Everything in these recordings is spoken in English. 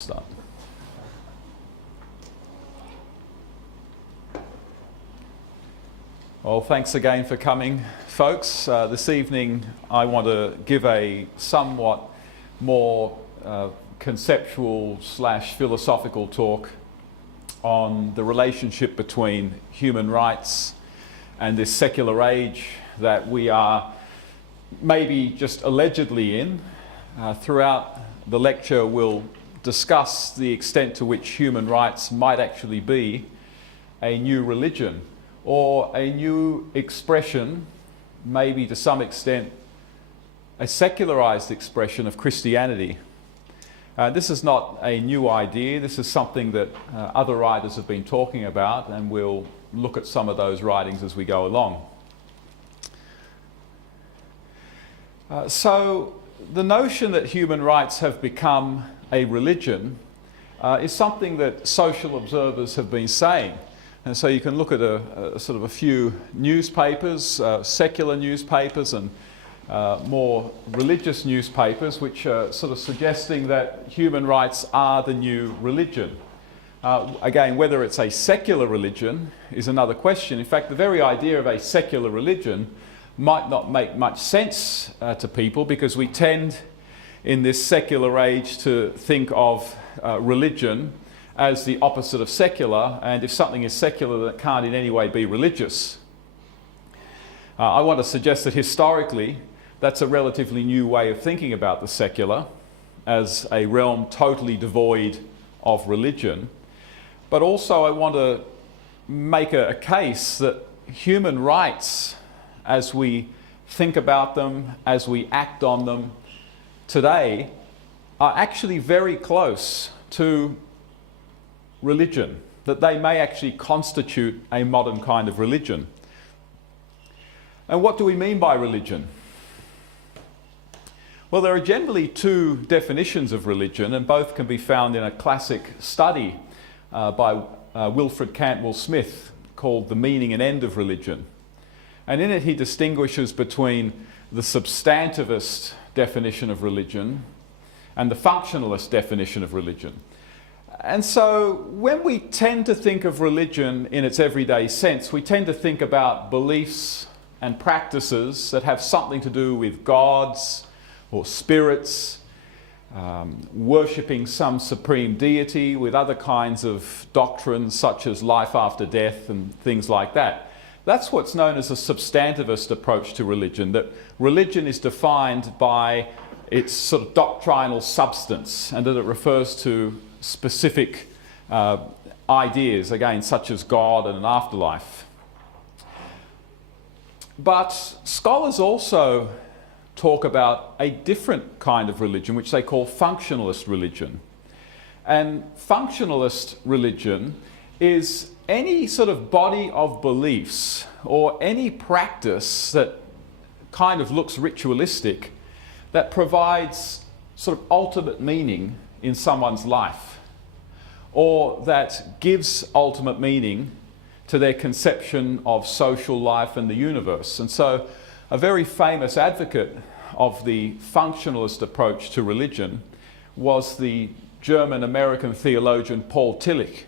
Start. Well, thanks again for coming, folks. This evening I want to give a somewhat more conceptual / philosophical talk on the relationship between human rights and this secular age that we are maybe just allegedly in. Throughout the lecture we'll discuss the extent to which human rights might actually be a new religion or a new expression, maybe to some extent a secularized expression of Christianity. This is not a new idea. This is something that other writers have been talking about, and we'll look at some of those writings as we go along. So the notion that human rights have become a religion is something that social observers have been saying. And so you can look at a few newspapers, secular newspapers and more religious newspapers, which are sort of suggesting that human rights are the new religion. Again, whether it's a secular religion is another question. In fact, the very idea of a secular religion might not make much sense to people, because we tend in this secular age to think of religion as the opposite of secular, and if something is secular, that can't in any way be religious. I want to suggest that historically that's a relatively new way of thinking about the secular as a realm totally devoid of religion. But also I want to make a case that human rights, as we think about them, as we act on them today, are actually very close to religion, that they may actually constitute a modern kind of religion. And what do we mean by religion? Well, there are generally two definitions of religion, and both can be found in a classic study by Wilfred Cantwell Smith called The Meaning and End of Religion. And in it he distinguishes between the substantivist definition of religion and the functionalist definition of religion. And so when we tend to think of religion in its everyday sense, we tend to think about beliefs and practices that have something to do with gods or spirits, worshipping some supreme deity, with other kinds of doctrines such as life after death and things like that. That's what's known as a substantivist approach to religion, that religion is defined by its sort of doctrinal substance, and that it refers to specific ideas, again, such as God and an afterlife. But scholars also talk about a different kind of religion, which they call functionalist religion. And functionalist religion is any sort of body of beliefs or any practice that kind of looks ritualistic, that provides sort of ultimate meaning in someone's life, or that gives ultimate meaning to their conception of social life and the universe. And so a very famous advocate of the functionalist approach to religion was the German-American theologian Paul Tillich.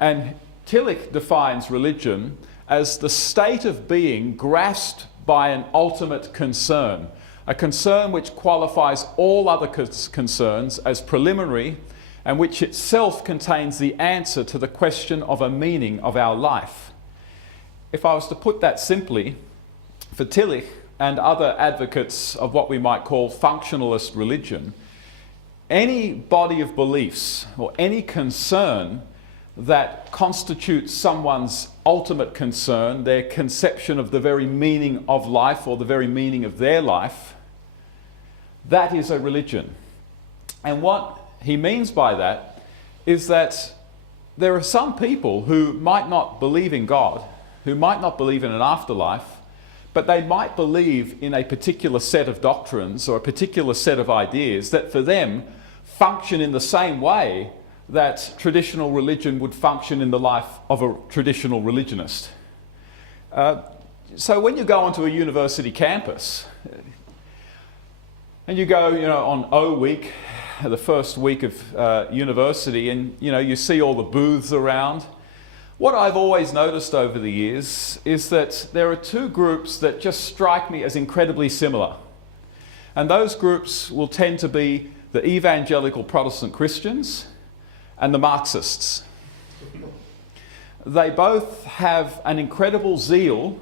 And Tillich defines religion as the state of being grasped by an ultimate concern, a concern which qualifies all other concerns as preliminary, and which itself contains the answer to the question of a meaning of our life. If I was to put that simply, for Tillich and other advocates of what we might call functionalist religion, any body of beliefs or any concern that constitutes someone's ultimate concern, their conception of the very meaning of life or the very meaning of their life, that is a religion. And what he means by that is that there are some people who might not believe in God, who might not believe in an afterlife, but they might believe in a particular set of doctrines or a particular set of ideas that for them function in the same way that traditional religion would function in the life of a traditional religionist. So when you go onto a university campus and you go, on O week, the first week of university, and you see all the booths around. What I've always noticed over the years is that there are two groups that just strike me as incredibly similar. And those groups will tend to be the evangelical Protestant Christians and the Marxists. They both have an incredible zeal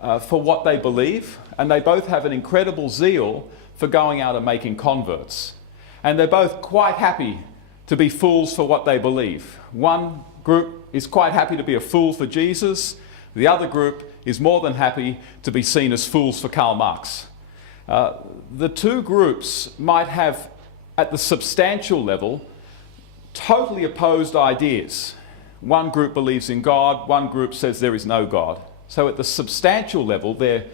for what they believe, and they both have an incredible zeal for going out and making converts. And they're both quite happy to be fools for what they believe. One group is quite happy to be a fool for Jesus. The other group is more than happy to be seen as fools for Karl Marx. The two groups might have, at the substantial level, totally opposed ideas. One group believes in God, one group says there is no God. So at the substantial level, their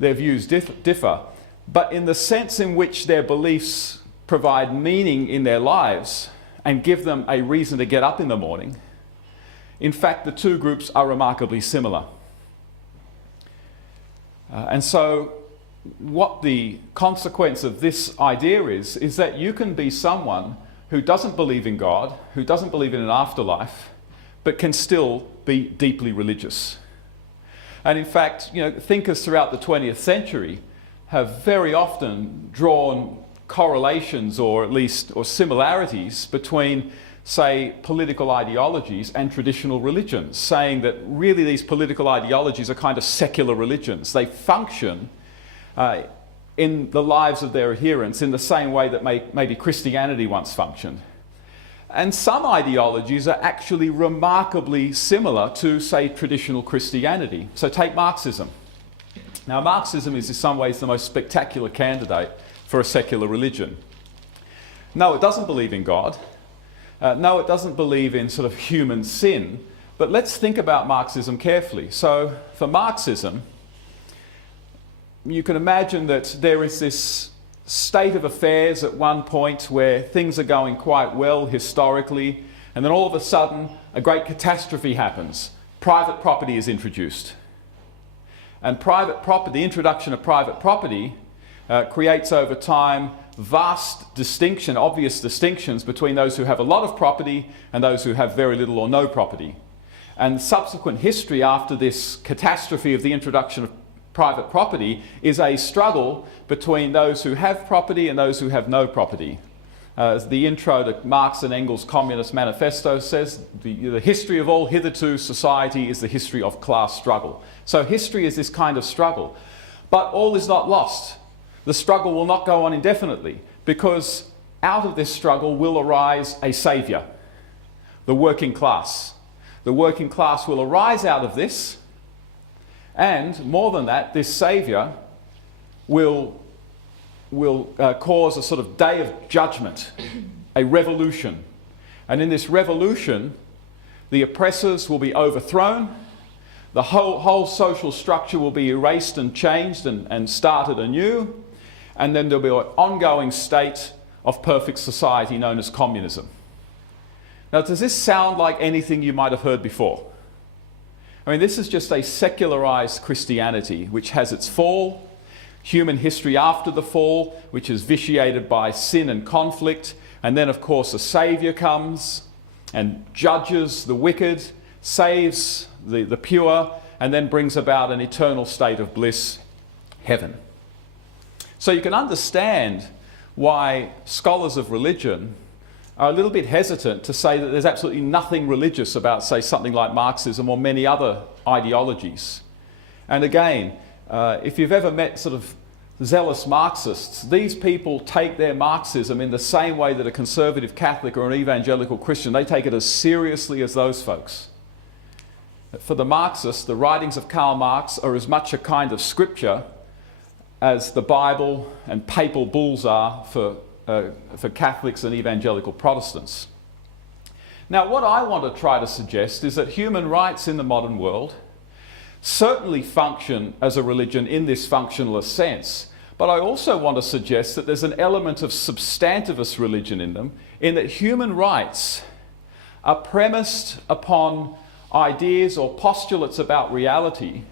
views differ. But in the sense in which their beliefs provide meaning in their lives and give them a reason to get up in the morning, in fact, the two groups are remarkably similar. And so what the consequence of this idea is that you can be someone who doesn't believe in God, who doesn't believe in an afterlife, but can still be deeply religious. And in fact, thinkers throughout the 20th century have very often drawn correlations or similarities between, say, political ideologies and traditional religions, saying that really these political ideologies are kind of secular religions. They function in the lives of their adherents in the same way that maybe Christianity once functioned. And some ideologies are actually remarkably similar to, say, traditional Christianity. So take Marxism. Now, Marxism is in some ways the most spectacular candidate for a secular religion. No, it doesn't believe in God. No, it doesn't believe in sort of human sin. But let's think about Marxism carefully. So for Marxism, you can imagine that there is this state of affairs at one point where things are going quite well historically, and then all of a sudden a great catastrophe happens. Private property is introduced. And the introduction of private property creates over time vast obvious distinctions between those who have a lot of property and those who have very little or no property. And subsequent history after this catastrophe of the introduction of private property is a struggle between those who have property and those who have no property. As the intro to Marx and Engels' Communist Manifesto says, the history of all hitherto society is the history of class struggle. So history is this kind of struggle. But all is not lost. The struggle will not go on indefinitely, because out of this struggle will arise a saviour, the working class. The working class will arise out of this, and more than that, this saviour will cause a sort of day of judgment, a revolution. And in this revolution, the oppressors will be overthrown, the whole social structure will be erased and changed and started anew, and then there'll be an ongoing state of perfect society known as communism. Now, does this sound like anything you might have heard before? I mean, this is just a secularized Christianity which has its fall, human history after the fall, which is vitiated by sin and conflict, and then of course a saviour comes and judges the wicked, saves the pure, and then brings about an eternal state of bliss, heaven. So you can understand why scholars of religion are a little bit hesitant to say that there's absolutely nothing religious about, say, something like Marxism or many other ideologies. And again, if you've ever met sort of zealous Marxists, these people take their Marxism in the same way that a conservative Catholic or an evangelical Christian, they take it as seriously as those folks. For the Marxists, the writings of Karl Marx are as much a kind of scripture as the Bible and papal bulls are for Catholics and evangelical Protestants. Now, what I want to try to suggest is that human rights in the modern world certainly function as a religion in this functionalist sense, but I also want to suggest that there's an element of substantivist religion in them, in that human rights are premised upon ideas or postulates about reality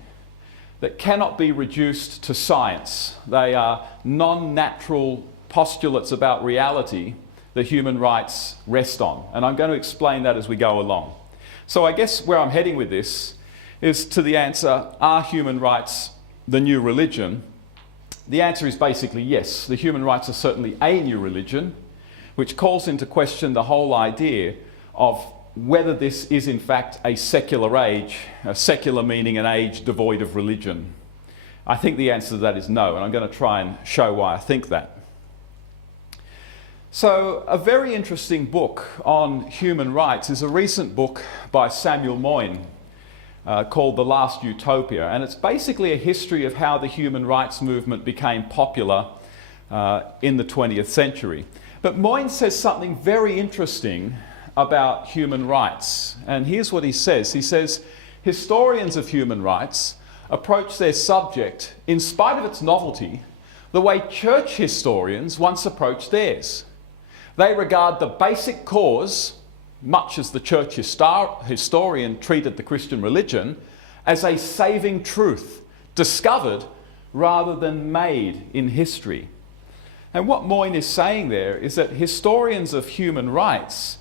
that cannot be reduced to science. They are non-natural postulates about reality that human rights rest on. And I'm going to explain that as we go along. So I guess where I'm heading with this is to the answer, are human rights the new religion? The answer is basically yes. The human rights are certainly a new religion, which calls into question the whole idea of whether this is in fact a secular age, a secular meaning an age devoid of religion. I think the answer to that is no, and I'm going to try and show why I think that. So a very interesting book on human rights is a recent book by Samuel Moyn called The Last Utopia, and it's basically a history of how the human rights movement became popular in the 20th century. But Moyn says something very interesting about human rights, and here's what he says. He says, historians of human rights approach their subject, in spite of its novelty, the way church historians once approached theirs. They regard the basic cause, much as the church historian treated the Christian religion, as a saving truth, discovered rather than made in history. And what Moyn is saying there is that historians of human rights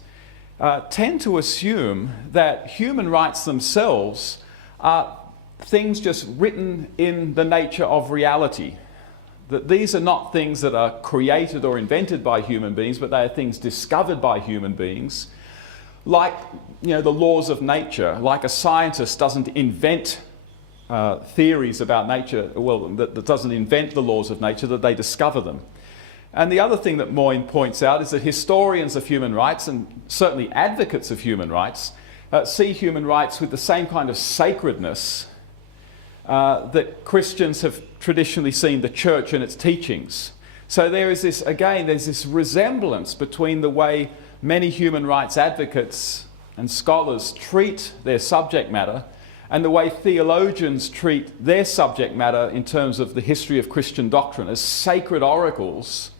tend to assume that human rights themselves are things just written in the nature of reality. That these are not things that are created or invented by human beings, but they are things discovered by human beings. Like, the laws of nature. Like a scientist doesn't invent theories about nature, that doesn't invent the laws of nature, that they discover them. And the other thing that Moyn points out is that historians of human rights, and certainly advocates of human rights, see human rights with the same kind of sacredness that Christians have traditionally seen the church and its teachings. So there's this resemblance between the way many human rights advocates and scholars treat their subject matter and the way theologians treat their subject matter in terms of the history of Christian doctrine as sacred oracles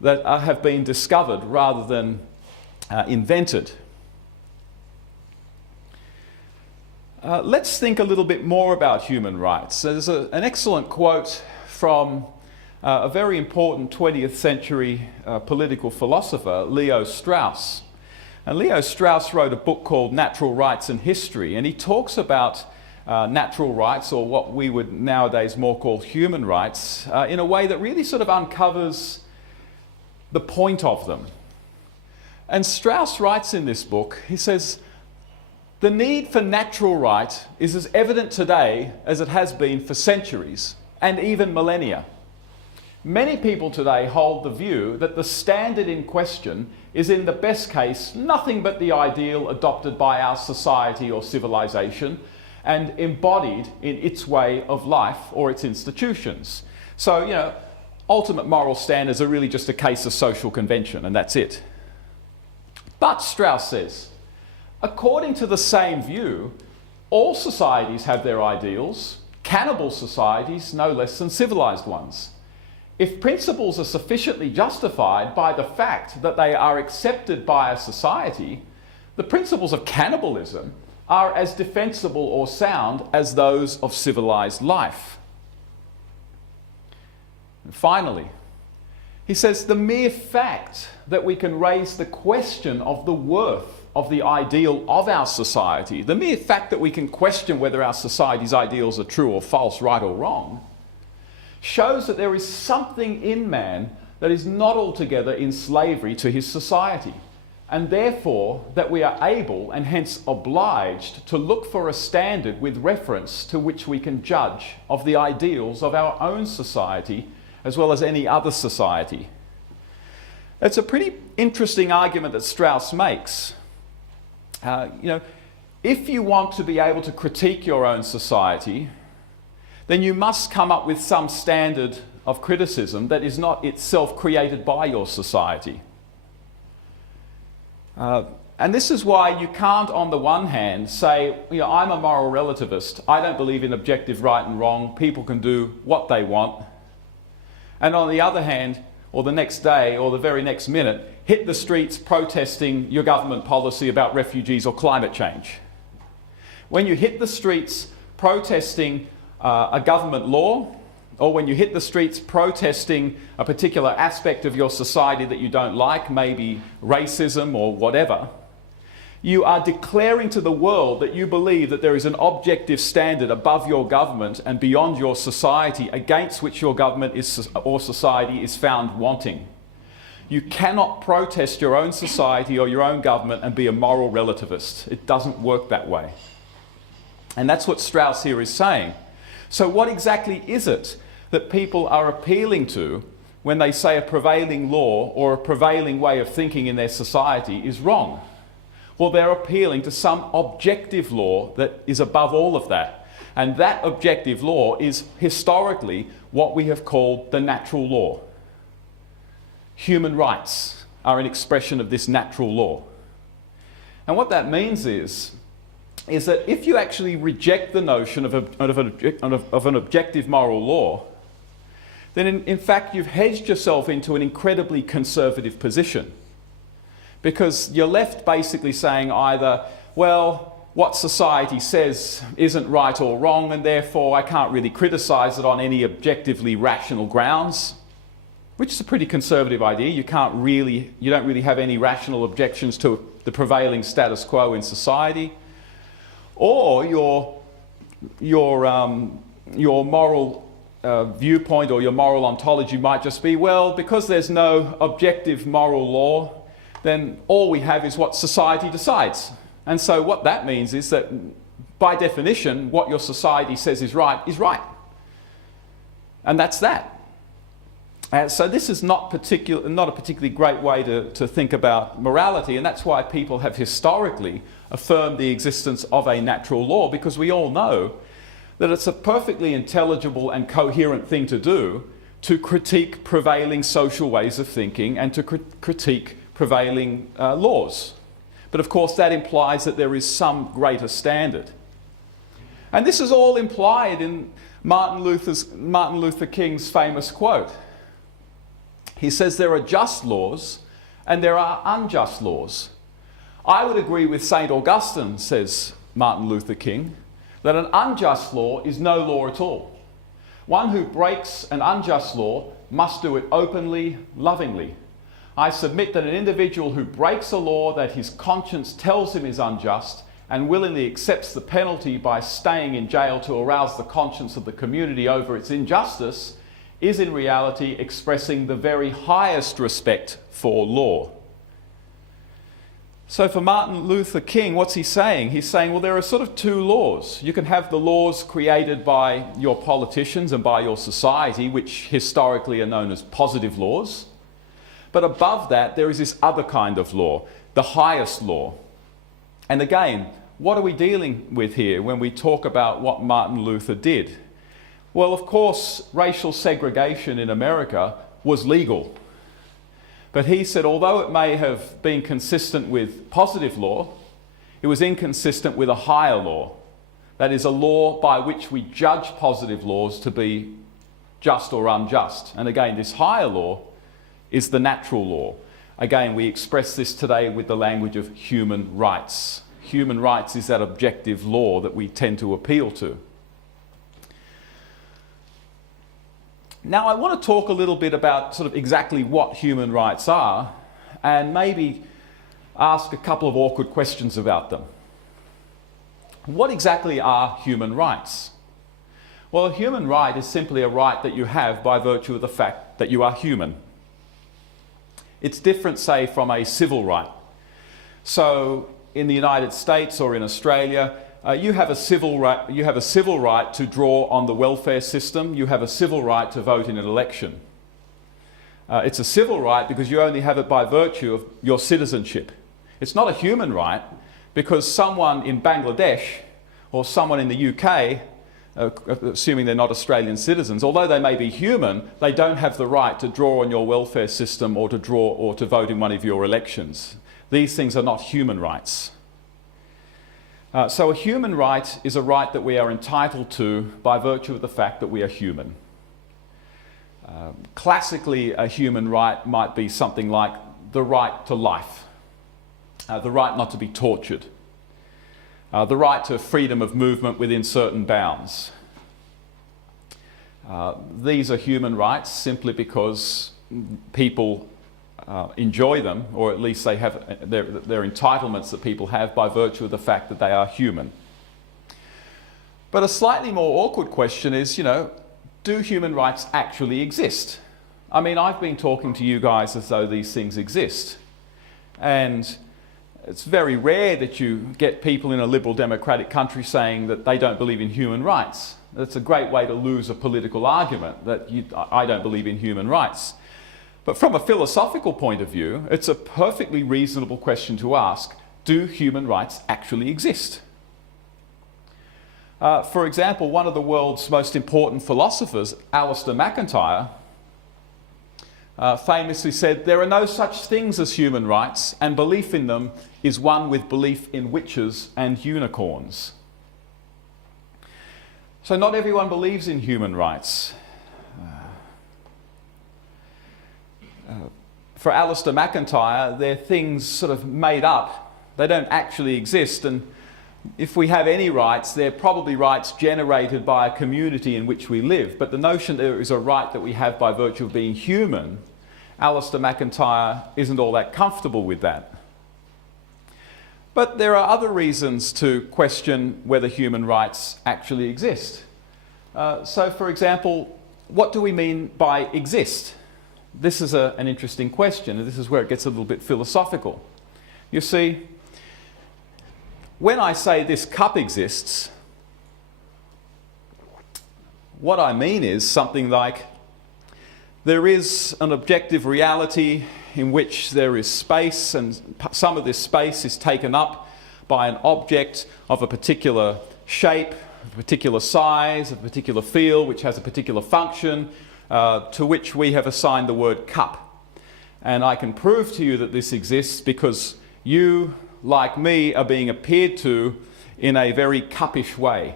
that have been discovered rather than invented. Let's think a little bit more about human rights. There's an excellent quote from a very important 20th century political philosopher, Leo Strauss. And Leo Strauss wrote a book called Natural Rights and History, and he talks about natural rights, or what we would nowadays more call human rights, in a way that really sort of uncovers the point of them. And Strauss writes in this book, he says, the need for natural right is as evident today as it has been for centuries and even millennia. Many people today hold the view that the standard in question is in the best case nothing but the ideal adopted by our society or civilization and embodied in its way of life or its institutions. So, ultimate moral standards are really just a case of social convention, and that's it. But, Strauss says, according to the same view, all societies have their ideals, cannibal societies no less than civilized ones. If principles are sufficiently justified by the fact that they are accepted by a society, the principles of cannibalism are as defensible or sound as those of civilized life. And finally, he says the mere fact that we can raise the question of the worth of the ideal of our society, the mere fact that we can question whether our society's ideals are true or false, right or wrong, shows that there is something in man that is not altogether in slavery to his society, and therefore that we are able and hence obliged to look for a standard with reference to which we can judge of the ideals of our own society as well as any other society. It's a pretty interesting argument that Strauss makes. If you want to be able to critique your own society, then you must come up with some standard of criticism that is not itself created by your society. And this is why you can't, on the one hand, say, I'm a moral relativist, I don't believe in objective right and wrong, people can do what they want. And on the other hand, or the next day, or the very next minute, hit the streets protesting your government policy about refugees or climate change. When you hit the streets protesting a government law, or when you hit the streets protesting a particular aspect of your society that you don't like, maybe racism or whatever, you are declaring to the world that you believe that there is an objective standard above your government and beyond your society against which your government or society is found wanting. You cannot protest your own society or your own government and be a moral relativist. It doesn't work that way. And that's what Strauss here is saying. So what exactly is it that people are appealing to when they say a prevailing law or a prevailing way of thinking in their society is wrong? Well, they're appealing to some objective law that is above all of that. And that objective law is historically what we have called the natural law. Human rights are an expression of this natural law. And what that means is that if you actually reject the notion of an objective moral law, then in fact you've hedged yourself into an incredibly conservative position. Because you're left basically saying either, well, what society says isn't right or wrong, and therefore I can't really criticise it on any objectively rational grounds, which is a pretty conservative idea. You don't really have any rational objections to the prevailing status quo in society. Or your moral viewpoint or your moral ontology might just be, well, because there's no objective moral law, then all we have is what society decides. And so what that means is that, by definition, what your society says is right is right. And that's that. So this is not a particularly great way to think about morality, and that's why people have historically affirmed the existence of a natural law, because we all know that it's a perfectly intelligible and coherent thing to do to critique prevailing social ways of thinking and to critique prevailing laws. But of course that implies that there is some greater standard. And this is all implied in Martin Luther King's famous quote. He says there are just laws and there are unjust laws. I would agree with St. Augustine, says Martin Luther King, that an unjust law is no law at all. One who breaks an unjust law must do it openly, lovingly. I submit that an individual who breaks a law that his conscience tells him is unjust and willingly accepts the penalty by staying in jail to arouse the conscience of the community over its injustice is in reality expressing the very highest respect for law. So for Martin Luther King, what's he saying? He's saying, well, there are sort of two laws. You can have the laws created by your politicians and by your society, which historically are known as positive laws. But above that, there is this other kind of law, the highest law. And again, what are we dealing with here when we talk about what Martin Luther did? Well, of course, racial segregation in America was legal. But he said, although it may have been consistent with positive law, it was inconsistent with a higher law. That is, a law by which we judge positive laws to be just or unjust. And again, this higher law is the natural law. Again, we express this today with the language of human rights. Human rights is that objective law that we tend to appeal to. Now, I want to talk a little bit about sort of exactly what human rights are and maybe ask a couple of awkward questions about them. What exactly are human rights? Well, a human right is simply a right that you have by virtue of the fact that you are human. It's different, say, from a civil right. So in the United States or in Australia, you have a civil right to draw on the welfare system. You have a civil right to vote in an election. It's a civil right because you only have it by virtue of your citizenship. It's not a human right because someone in Bangladesh or someone in the UK, assuming they're not Australian citizens, although they may be human, they don't have the right to draw on your welfare system or to vote in one of your elections. These things are not human rights. So a human right is a right that we are entitled to by virtue of the fact that we are human. Classically, a human right might be something like the right to life, the right not to be tortured, the right to freedom of movement within certain bounds. These are human rights simply because people enjoy them, or at least they have their entitlements that people have by virtue of the fact that they are human. But a slightly more awkward question is, do human rights actually exist? I mean, I've been talking to you guys as though these things exist. And it's very rare that you get people in a liberal democratic country saying that they don't believe in human rights. That's a great way to lose a political argument, that I don't believe in human rights. But from a philosophical point of view, it's a perfectly reasonable question to ask, do human rights actually exist? For example, one of the world's most important philosophers, Alistair McIntyre, famously said, there are no such things as human rights, and belief in them is one with belief in witches and unicorns. So not everyone believes in human rights. For Alistair McIntyre, they're things sort of made up. They don't actually exist, and if we have any rights, they're probably rights generated by a community in which we live. But the notion that there is a right that we have by virtue of being human, Alistair McIntyre isn't all that comfortable with that. But there are other reasons to question whether human rights actually exist. So, for example, what do we mean by exist? This is an interesting question, and this is where it gets a little bit philosophical. You see, when I say this cup exists, what I mean is something like there is an objective reality in which there is space, and some of this space is taken up by an object of a particular shape, a particular size, a particular feel, which has a particular function, to which we have assigned the word cup. And I can prove to you that this exists because you, like me, are being appeared to in a very cuppish way.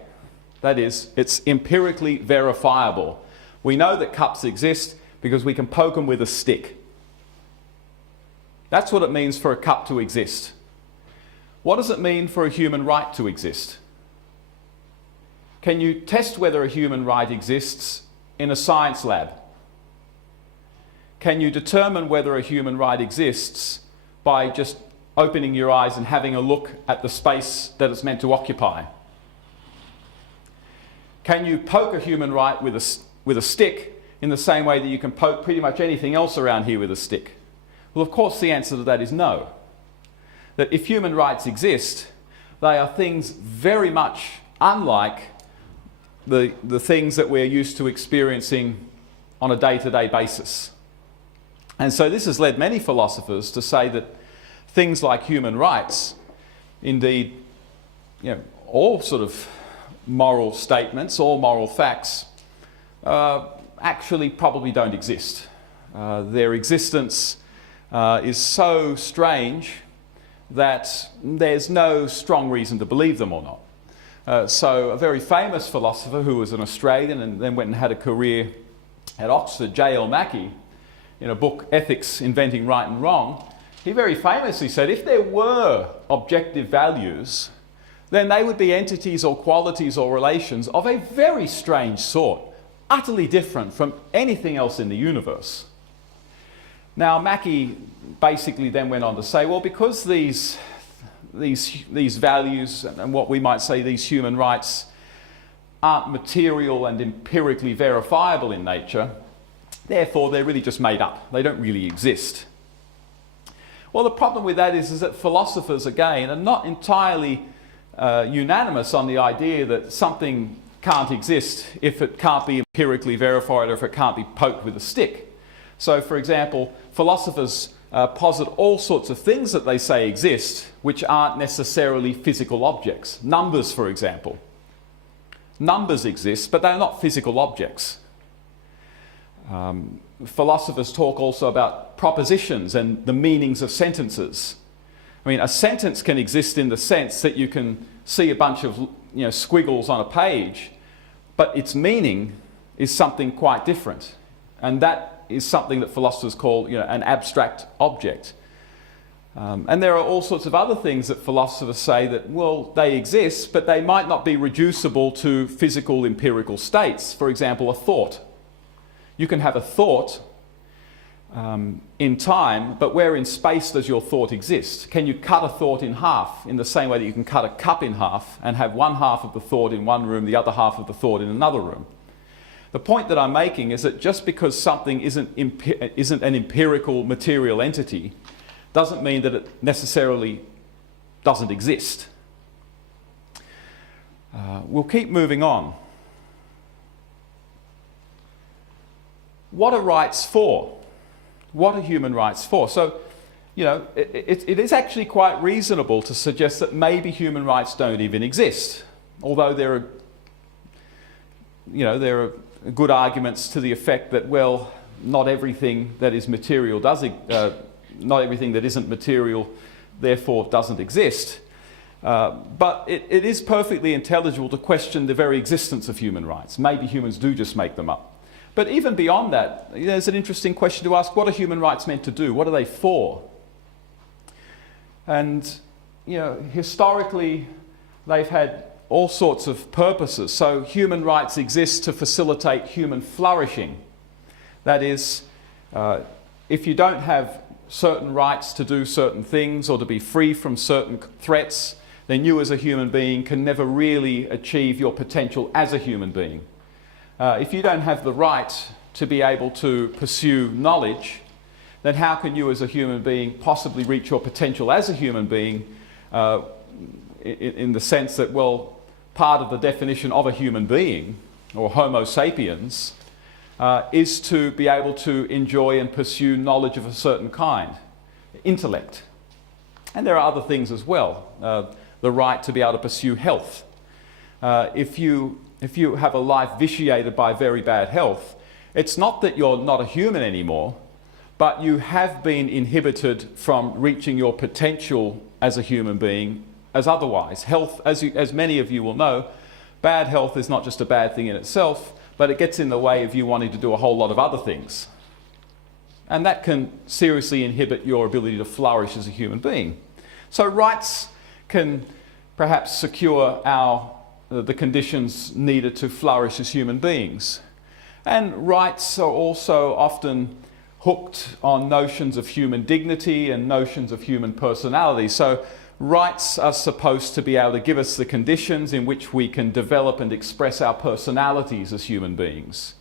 That is, it's empirically verifiable. We know that cups exist because we can poke them with a stick. That's what it means for a cup to exist. What does it mean for a human right to exist? Can you test whether a human right exists in a science lab? Can you determine whether a human right exists by just opening your eyes and having a look at the space that it's meant to occupy? Can you poke a human right with a stick in the same way that you can poke pretty much anything else around here with a stick? Well, of course, the answer to that is no. That if human rights exist, they are things very much unlike the things that we're used to experiencing on a day-to-day basis. And so this has led many philosophers to say that things like human rights, indeed, all sort of moral statements, all moral facts, actually probably don't exist. Their existence is so strange that there's no strong reason to believe them or not. So a very famous philosopher who was an Australian and then went and had a career at Oxford, J.L. Mackie, in a book, Ethics, Inventing Right and Wrong, he very famously said if there were objective values, then they would be entities or qualities or relations of a very strange sort, utterly different from anything else in the universe. Now, Mackie basically then went on to say, well, because these values and what we might say these human rights aren't material and empirically verifiable in nature, therefore they're really just made up. They don't really exist. Well, the problem with that is that philosophers, again, are not entirely unanimous on the idea that something can't exist if it can't be empirically verified or if it can't be poked with a stick. So, for example, philosophers posit all sorts of things that they say exist which aren't necessarily physical objects. Numbers, for example. Numbers exist, but they're not physical objects. Philosophers talk also about propositions and the meanings of sentences. I mean, a sentence can exist in the sense that you can see a bunch of squiggles on a page, but its meaning is something quite different. And that is something that philosophers call an abstract object. And there are all sorts of other things that philosophers say that, well, they exist, but they might not be reducible to physical empirical states. For example, a thought. You can have a thought in time, but where in space does your thought exist? Can you cut a thought in half in the same way that you can cut a cup in half and have one half of the thought in one room, the other half of the thought in another room? The point that I'm making is that just because something isn't an empirical material entity doesn't mean that it necessarily doesn't exist. We'll keep moving on. What are rights for? What are human rights for? So, it is actually quite reasonable to suggest that maybe human rights don't even exist, although there are good arguments to the effect that, well, not everything that is material not everything that isn't material therefore doesn't exist. But it is perfectly intelligible to question the very existence of human rights. Maybe humans do just make them up. But even beyond that, there's an interesting question to ask: what are human rights meant to do? What are they for? And historically, they've had all sorts of purposes. So human rights exist to facilitate human flourishing. That is, if you don't have certain rights to do certain things or to be free from certain threats, then you as a human being can never really achieve your potential as a human being. If you don't have the right to be able to pursue knowledge, then how can you as a human being possibly reach your potential as a human being, in the sense that, well, part of the definition of a human being, or Homo sapiens, is to be able to enjoy and pursue knowledge of a certain kind, intellect. And there are other things as well, the right to be able to pursue health. If you have a life vitiated by very bad health, it's not that you're not a human anymore, but you have been inhibited from reaching your potential as a human being as otherwise. Health, as many of you will know, bad health is not just a bad thing in itself, but it gets in the way of you wanting to do a whole lot of other things. And that can seriously inhibit your ability to flourish as a human being. So rights can perhaps secure the conditions needed to flourish as human beings. And rights are also often hooked on notions of human dignity and notions of human personality. So rights are supposed to be able to give us the conditions in which we can develop and express our personalities as human beings.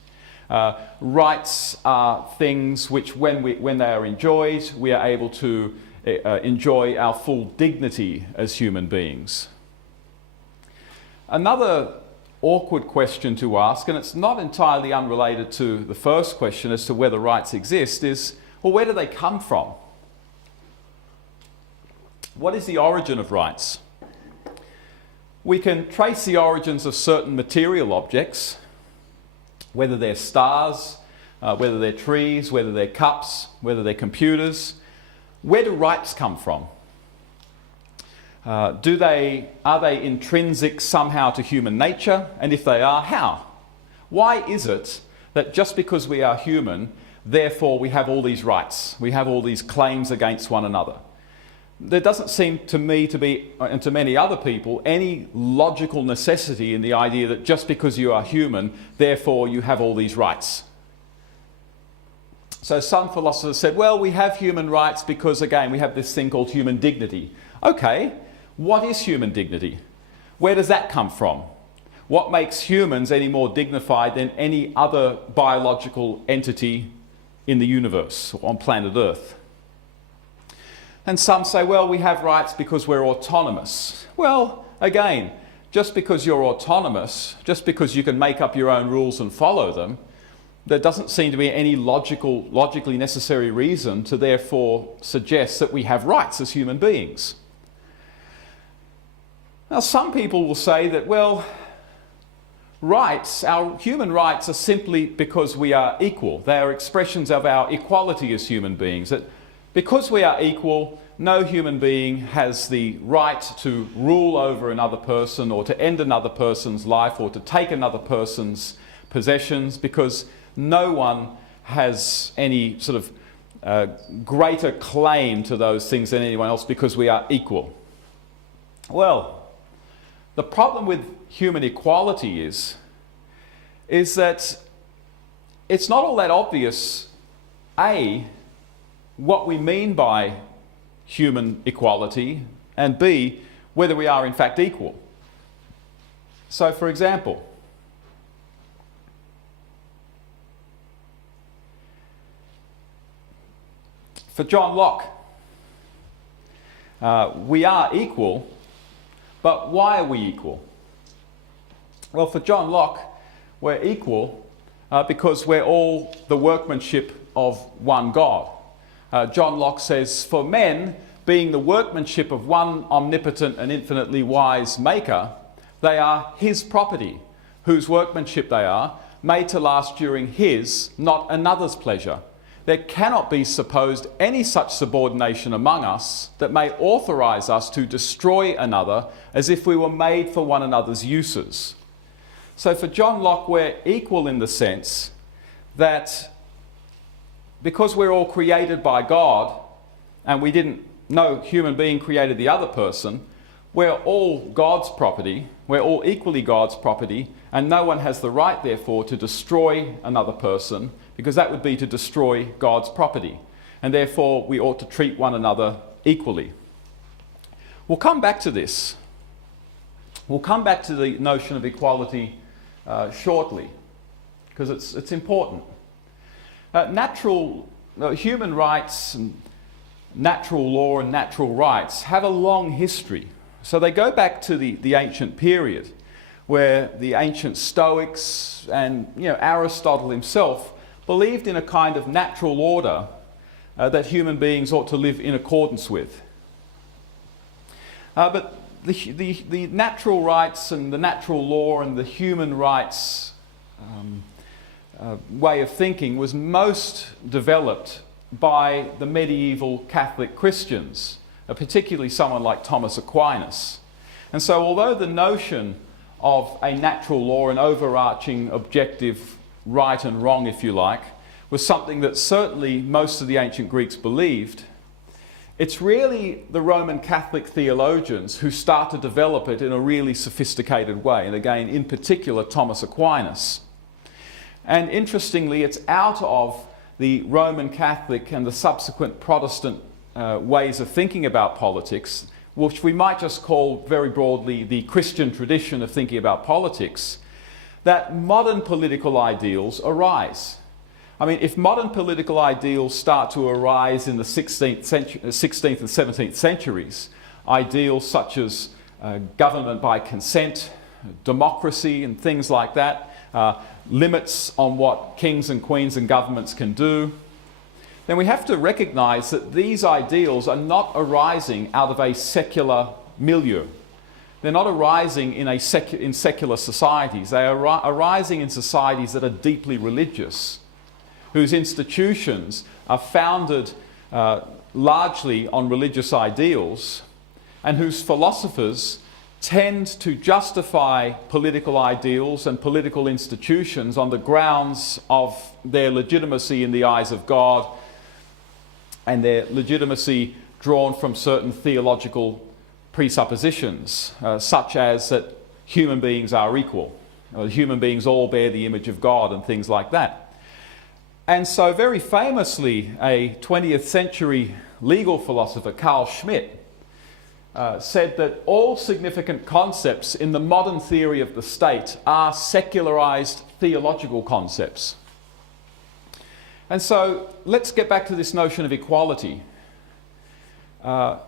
Rights are things which, when they are enjoyed, we are able to enjoy our full dignity as human beings. Another awkward question to ask, and it's not entirely unrelated to the first question as to whether rights exist, is, well, where do they come from? What is the origin of rights? We can trace the origins of certain material objects, whether they're stars, whether they're trees, whether they're cups, whether they're computers. Where do rights come from? Are they intrinsic somehow to human nature? And if they are, how? Why is it that just because we are human, therefore we have all these rights, we have all these claims against one another? There doesn't seem to me to be, and to many other people, any logical necessity in the idea that just because you are human, therefore you have all these rights. So some philosophers said, well, we have human rights because, again, we have this thing called human dignity. Okay, what is human dignity? Where does that come from? What makes humans any more dignified than any other biological entity in the universe or on planet Earth? And some say, well, we have rights because we're autonomous. Well, again, just because you're autonomous, just because you can make up your own rules and follow them, there doesn't seem to be any logically necessary reason to therefore suggest that we have rights as human beings. Now, some people will say that, well, rights, our human rights, are simply because we are equal. They are expressions of our equality as human beings. That because we are equal, no human being has the right to rule over another person or to end another person's life or to take another person's possessions, because no one has any sort of greater claim to those things than anyone else because we are equal. Well, the problem with human equality is that it's not all that obvious, A, what we mean by human equality, and B, whether we are in fact equal. So, for example, for John Locke, we are equal, but why are we equal? Well, for John Locke, we're equal because we're all the workmanship of one God. John Locke says, for men, being the workmanship of one omnipotent and infinitely wise maker, they are his property, whose workmanship they are, made to last during his, not another's pleasure. There cannot be supposed any such subordination among us that may authorize us to destroy another as if we were made for one another's uses. So for John Locke, we're equal in the sense that because we're all created by God and we didn't no human being created the other person, we're all God's property, we're all equally God's property, and no one has the right, therefore, to destroy another person, because that would be to destroy God's property. And therefore, we ought to treat one another equally. We'll come back to this. We'll come back to the notion of equality shortly, because it's important. Human rights and natural law and natural rights have a long history. So they go back to the ancient period, where the ancient Stoics and Aristotle himself believed in a kind of natural order that human beings ought to live in accordance with. But the natural rights and the natural law and the human rights way of thinking was most developed by the medieval Catholic Christians, particularly someone like Thomas Aquinas. And so although the notion of a natural law, an overarching objective right and wrong, if you like, was something that certainly most of the ancient Greeks believed, it's really the Roman Catholic theologians who start to develop it in a really sophisticated way, and again, in particular, Thomas Aquinas. And interestingly, it's out of the Roman Catholic and the subsequent Protestant ways of thinking about politics, which we might just call very broadly the Christian tradition of thinking about politics, that modern political ideals arise. I mean, if modern political ideals start to arise in the 16th and 17th centuries, ideals such as government by consent, democracy and things like that, limits on what kings and queens and governments can do, then we have to recognize that these ideals are not arising out of a secular milieu. They're not arising in secular societies. They are arising in societies that are deeply religious, whose institutions are founded largely on religious ideals, and whose philosophers tend to justify political ideals and political institutions on the grounds of their legitimacy in the eyes of God and their legitimacy drawn from certain theological presuppositions, such as that human beings are equal, human beings all bear the image of God and things like that. And so very famously, a 20th century legal philosopher, Carl Schmitt, said that all significant concepts in the modern theory of the state are secularized theological concepts. And so let's get back to this notion of equality. And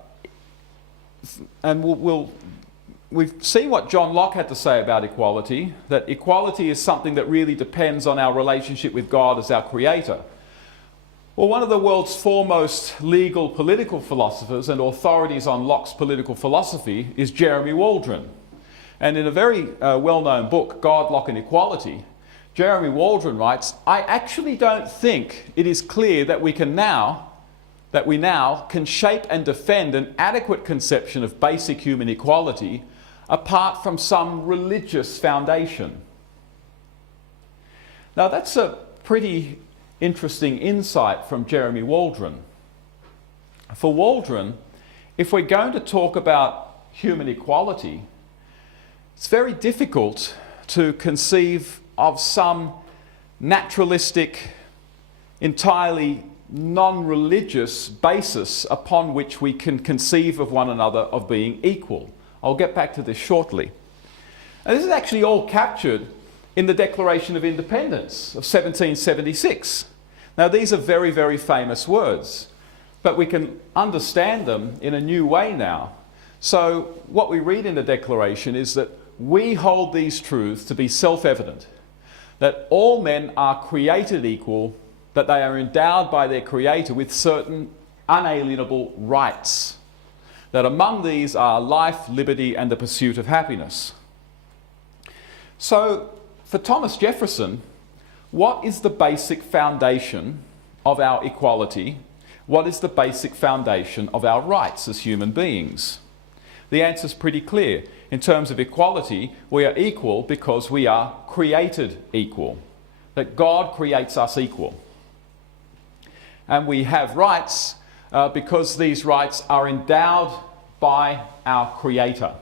we've seen what John Locke had to say about equality, that equality is something that really depends on our relationship with God as our creator. Well, one of the world's foremost legal political philosophers and authorities on Locke's political philosophy is Jeremy Waldron. And in a very well-known book, God, Locke and Equality, Jeremy Waldron writes, I actually don't think it is clear that we now can shape and defend an adequate conception of basic human equality apart from some religious foundation. Now that's a pretty interesting insight from Jeremy Waldron. For Waldron, if we're going to talk about human equality, it's very difficult to conceive of some naturalistic, entirely non-religious basis upon which we can conceive of one another of being equal. I'll get back to this shortly. And this is actually all captured in the Declaration of Independence of 1776. Now, these are very, very famous words, but we can understand them in a new way now. So what we read in the Declaration is that we hold these truths to be self-evident, that all men are created equal, that they are endowed by their Creator with certain unalienable rights, that among these are life, liberty, and the pursuit of happiness. So, for Thomas Jefferson, what is the basic foundation of our equality? What is the basic foundation of our rights as human beings? The answer is pretty clear. In terms of equality, we are equal because we are created equal, that God creates us equal. And we have rights because these rights are endowed by our Creator.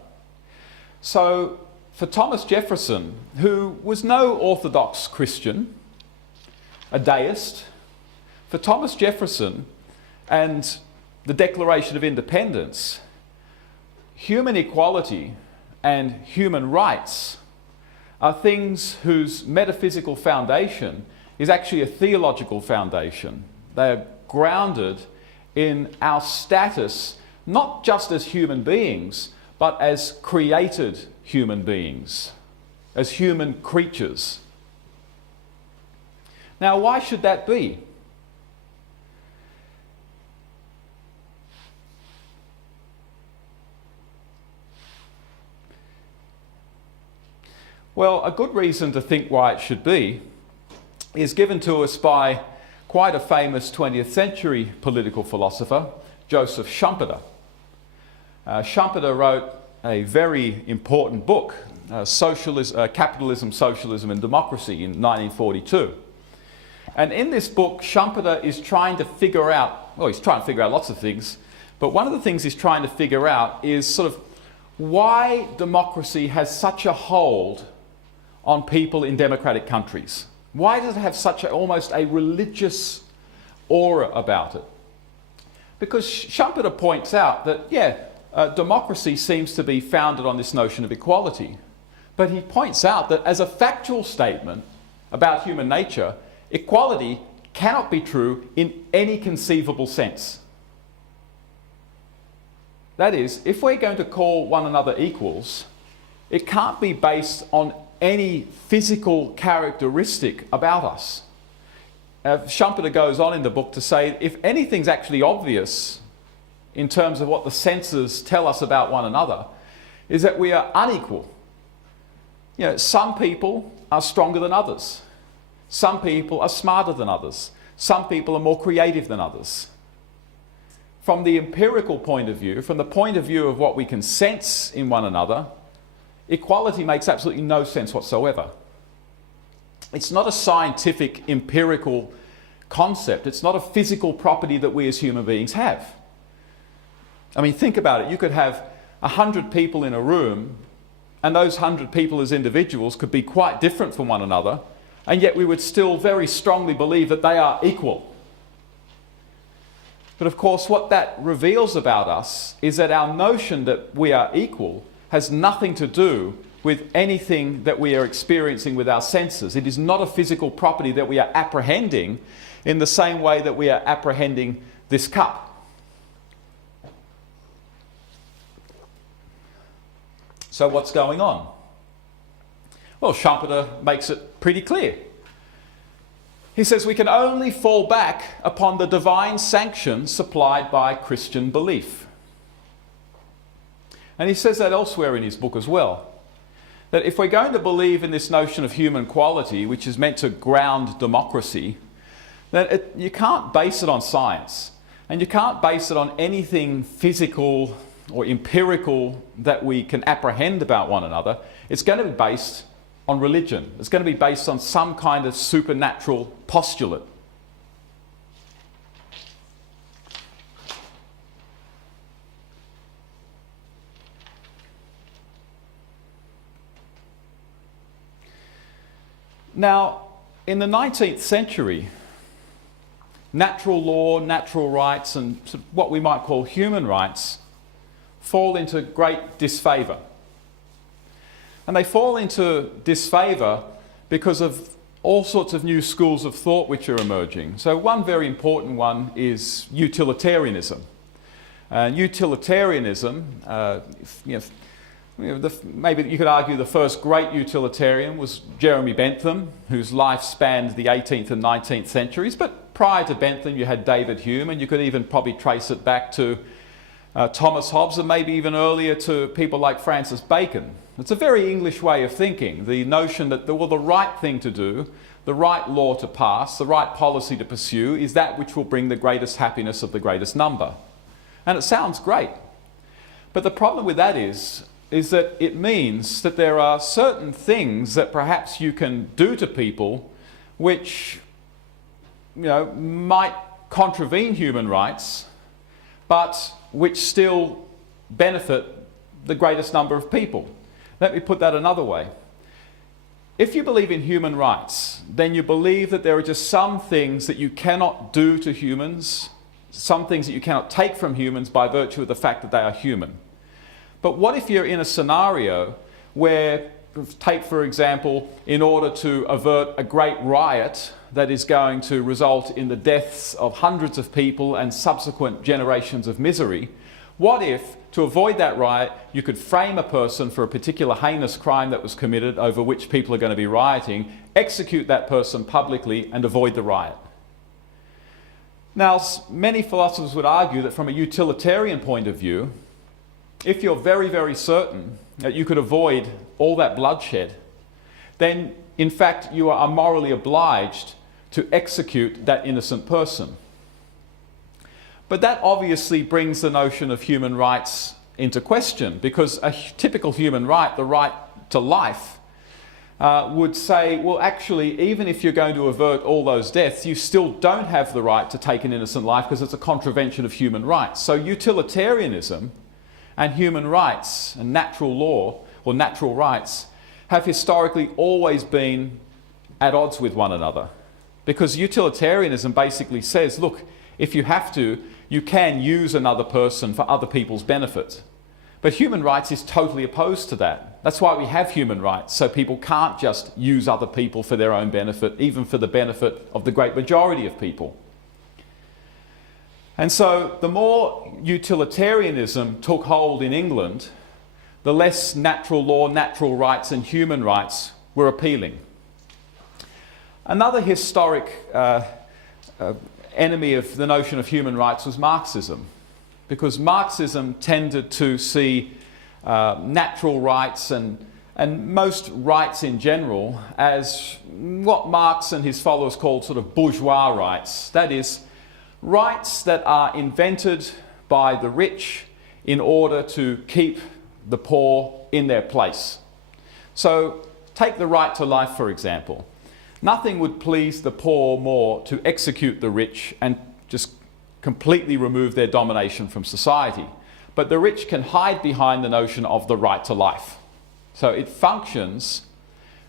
So, for Thomas Jefferson, who was no orthodox Christian, a deist, for Thomas Jefferson and the Declaration of Independence, human equality and human rights are things whose metaphysical foundation is actually a theological foundation. They are grounded in our status, not just as human beings, but as created human beings, as human creatures. Now, why should that be? Well, a good reason to think why it should be is given to us by quite a famous 20th century political philosopher, Joseph Schumpeter. Schumpeter wrote a very important book, Capitalism, Socialism and Democracy, in 1942. And in this book, Schumpeter is trying to figure out, well, he's trying to figure out lots of things, but one of the things he's trying to figure out is sort of why democracy has such a hold on people in democratic countries. Why does it have such almost a religious aura about it? Because Schumpeter points out that, democracy seems to be founded on this notion of equality. But he points out that as a factual statement about human nature, equality cannot be true in any conceivable sense. That is, if we're going to call one another equals, it can't be based on any physical characteristic about us. Schumpeter goes on in the book to say if anything's actually obvious in terms of what the senses tell us about one another, is that we are unequal. You know, some people are stronger than others. Some people are smarter than others. Some people are more creative than others. From the empirical point of view, from the point of view of what we can sense in one another, equality makes absolutely no sense whatsoever. It's not a scientific, empirical concept. It's not a physical property that we as human beings have. I mean, think about it. You could have 100 people in a room, and those 100 people as individuals could be quite different from one another, and yet we would still very strongly believe that they are equal. But of course, what that reveals about us is that our notion that we are equal has nothing to do with anything that we are experiencing with our senses. It is not a physical property that we are apprehending in the same way that we are apprehending this cup. So what's going on? Well, Schumpeter makes it pretty clear. He says we can only fall back upon the divine sanction supplied by Christian belief. And he says that elsewhere in his book as well. That if we're going to believe in this notion of human quality, which is meant to ground democracy, then you can't base it on science. And you can't base it on anything physical or empirical that we can apprehend about one another. It's going to be based on religion. It's going to be based on some kind of supernatural postulate. Now, in the 19th century, natural law, natural rights, and what we might call human rights fall into great disfavour. And they fall into disfavour because of all sorts of new schools of thought which are emerging. So one very important one is utilitarianism. Utilitarianism, maybe you could argue the first great utilitarian was Jeremy Bentham, whose life spanned the 18th and 19th centuries. But prior to Bentham, you had David Hume, and you could even probably trace it back to Thomas Hobbes, and maybe even earlier to people like Francis Bacon. It's a very English way of thinking, the notion that the right thing to do, the right law to pass, the right policy to pursue is that which will bring the greatest happiness of the greatest number. And it sounds great. But the problem with that is that it means that there are certain things that perhaps you can do to people which, might contravene human rights, but which still benefit the greatest number of people. Let me put that another way. If you believe in human rights, then you believe that there are just some things that you cannot do to humans, some things that you cannot take from humans by virtue of the fact that they are human. But what if you're in a scenario where, take for example, in order to avert a great riot that is going to result in the deaths of hundreds of people and subsequent generations of misery, what if, to avoid that riot, you could frame a person for a particular heinous crime that was committed over which people are going to be rioting, execute that person publicly and avoid the riot? Now, many philosophers would argue that from a utilitarian point of view, if you're very, very certain that you could avoid all that bloodshed, then in fact you are morally obliged to execute that innocent person. But that obviously brings the notion of human rights into question, because a typical human right, the right to life, would say, well, actually, even if you're going to avert all those deaths, you still don't have the right to take an innocent life because it's a contravention of human rights. So utilitarianism and human rights and natural law, or natural rights, have historically always been at odds with one another. Because utilitarianism basically says, look, if you have to, you can use another person for other people's benefit. But human rights is totally opposed to that. That's why we have human rights, so people can't just use other people for their own benefit, even for the benefit of the great majority of people. And so the more utilitarianism took hold in England, the less natural law, natural rights and human rights were appealing. Another historic enemy of the notion of human rights was Marxism, because Marxism tended to see natural rights and most rights in general as what Marx and his followers called sort of bourgeois rights. That is, rights that are invented by the rich in order to keep the poor in their place. So take the right to life, for example. Nothing would please the poor more to execute the rich and just completely remove their domination from society. But the rich can hide behind the notion of the right to life. So it functions,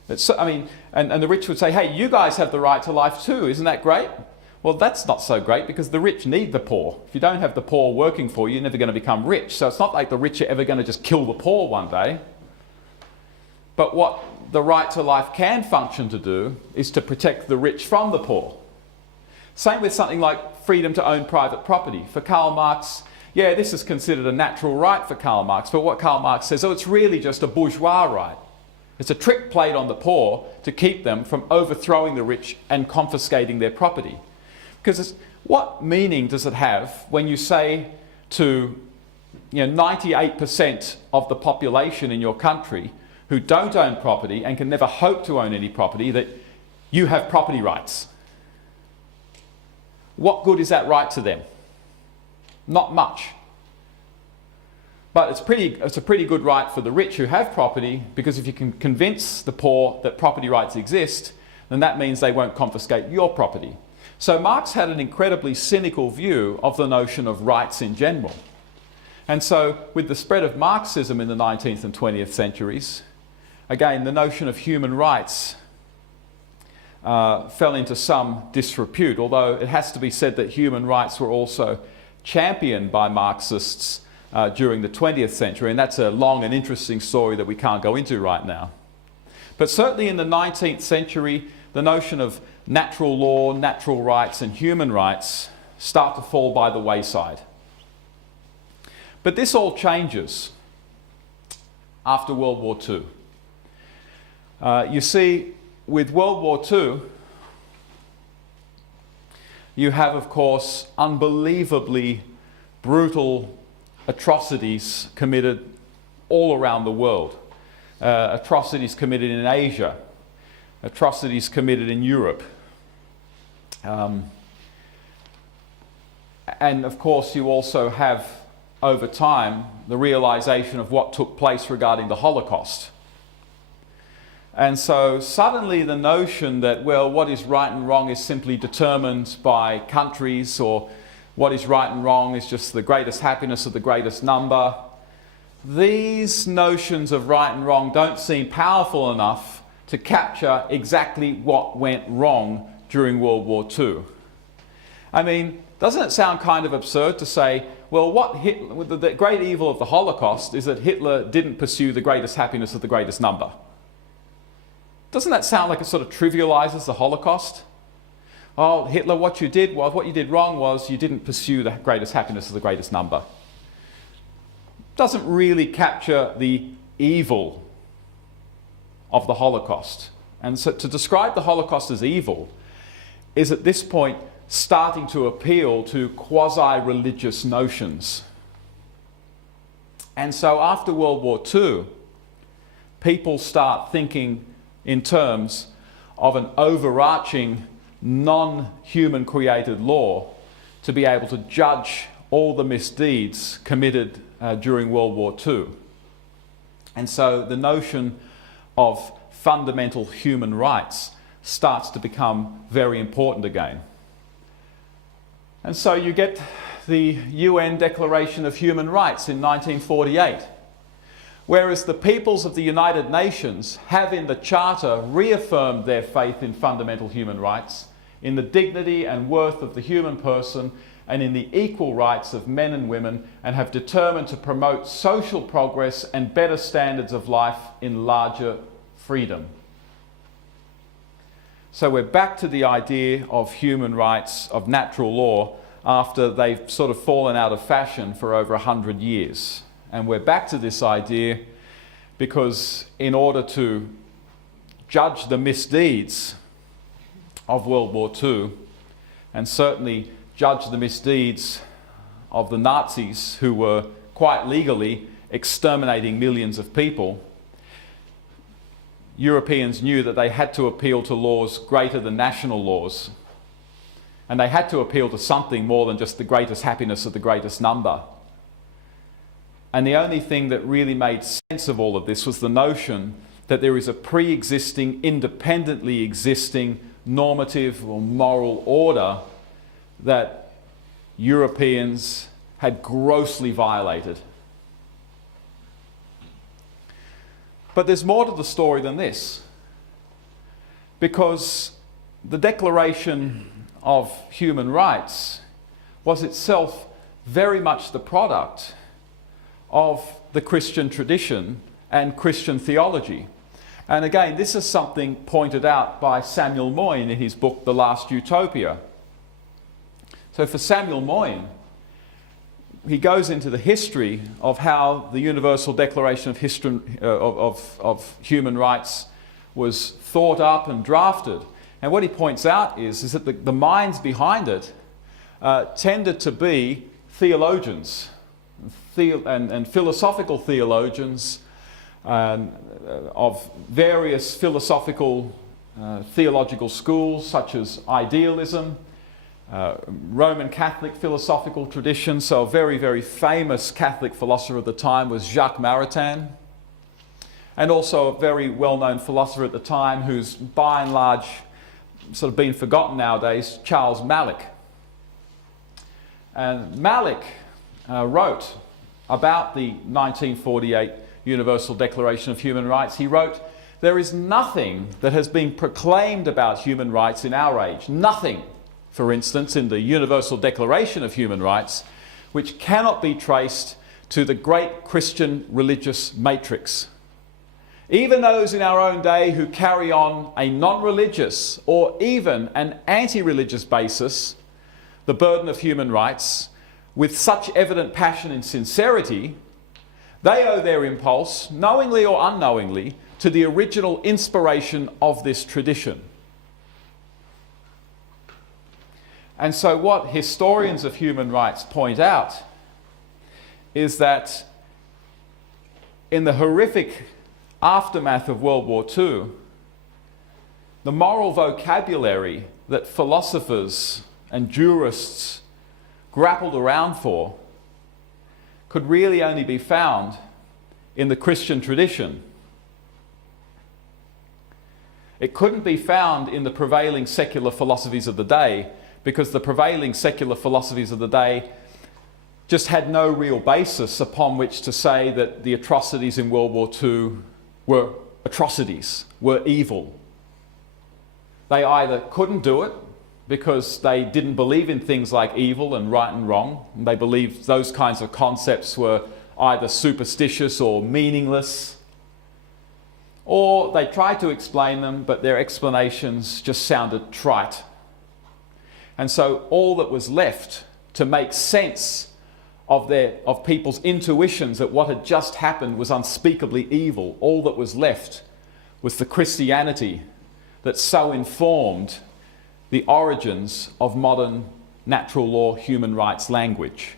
and the rich would say, hey, you guys have the right to life too, isn't that great? Well, that's not so great, because the rich need the poor. If you don't have the poor working for you, you're never going to become rich. So it's not like the rich are ever going to just kill the poor one day. But what the right to life can function to do is to protect the rich from the poor. Same with something like freedom to own private property. For Karl Marx, yeah, this is considered a natural right for Karl Marx, but what Karl Marx says, it's really just a bourgeois right. It's a trick played on the poor to keep them from overthrowing the rich and confiscating their property. Because what meaning does it have when you say to 98% of the population in your country who don't own property and can never hope to own any property that you have property rights? What good is that right to them? Not much. But it's a pretty good right for the rich who have property, because if you can convince the poor that property rights exist, then that means they won't confiscate your property. So Marx had an incredibly cynical view of the notion of rights in general. And so with the spread of Marxism in the 19th and 20th centuries, again, the notion of human rights fell into some disrepute, although it has to be said that human rights were also championed by Marxists during the 20th century, and that's a long and interesting story that we can't go into right now. But certainly in the 19th century, the notion of natural law, natural rights and human rights start to fall by the wayside. But this all changes after World War II. You see, with World War II, you have, of course, unbelievably brutal atrocities committed all around the world. Atrocities committed in Asia, atrocities committed in Europe. And of course, you also have, over time, the realization of what took place regarding the Holocaust. And so suddenly the notion that, well, what is right and wrong is simply determined by countries, or what is right and wrong is just the greatest happiness of the greatest number. These notions of right and wrong don't seem powerful enough to capture exactly what went wrong during World War II. I mean, doesn't it sound kind of absurd to say, well, the great evil of the Holocaust is that Hitler didn't pursue the greatest happiness of the greatest number? Doesn't that sound like it sort of trivializes the Holocaust? Oh, Hitler, what you did wrong was you didn't pursue the greatest happiness of the greatest number. Doesn't really capture the evil of the Holocaust. And so to describe the Holocaust as evil is at this point starting to appeal to quasi-religious notions. And so after World War II, people start thinking in terms of an overarching non-human created law to be able to judge all the misdeeds committed during World War II. And so the notion of fundamental human rights starts to become very important again. And so you get the UN Declaration of Human Rights in 1948. Whereas the peoples of the United Nations have in the Charter reaffirmed their faith in fundamental human rights, in the dignity and worth of the human person, and in the equal rights of men and women, and have determined to promote social progress and better standards of life in larger freedom. So we're back to the idea of human rights, of natural law, after they've sort of fallen out of fashion for over 100 years. And we're back to this idea because in order to judge the misdeeds of World War II, and certainly judge the misdeeds of the Nazis, who were quite legally exterminating millions of people, Europeans knew that they had to appeal to laws greater than national laws. And they had to appeal to something more than just the greatest happiness of the greatest number. And the only thing that really made sense of all of this was the notion that there is a pre-existing, independently existing normative or moral order that Europeans had grossly violated. But there's more to the story than this, because the Declaration of Human Rights was itself very much the product of the Christian tradition and Christian theology. And again, this is something pointed out by Samuel Moyn in his book, The Last Utopia. So for Samuel Moyn, he goes into the history of how the Universal Declaration of Human Rights was thought up and drafted. And what he points out is that the minds behind it tended to be theologians and philosophical theologians of various philosophical theological schools, such as idealism, Roman Catholic philosophical tradition. So a very, very famous Catholic philosopher of the time was Jacques Maritain, and also a very well-known philosopher at the time who's by and large sort of been forgotten nowadays, Charles Malik. And Malik wrote about the 1948 Universal Declaration of Human Rights. He wrote there is nothing that has been proclaimed about human rights in our age. Nothing, for instance, in the Universal Declaration of Human Rights, which cannot be traced to the great Christian religious matrix. Even those in our own day who carry on a non-religious or even an anti-religious basis, the burden of human rights, with such evident passion and sincerity, they owe their impulse, knowingly or unknowingly, to the original inspiration of this tradition. And so what historians of human rights point out is that in the horrific aftermath of World War II, the moral vocabulary that philosophers and jurists grappled around for could really only be found in the Christian tradition. It couldn't be found in the prevailing secular philosophies of the day, because the prevailing secular philosophies of the day just had no real basis upon which to say that the atrocities in World War II were atrocities, were evil. They either couldn't do it because they didn't believe in things like evil and right and wrong, and they believed those kinds of concepts were either superstitious or meaningless, or they tried to explain them, but their explanations just sounded trite. And so all that was left to make sense of people's intuitions that what had just happened was unspeakably evil, all that was left was the Christianity that so informed the origins of modern natural law human rights language.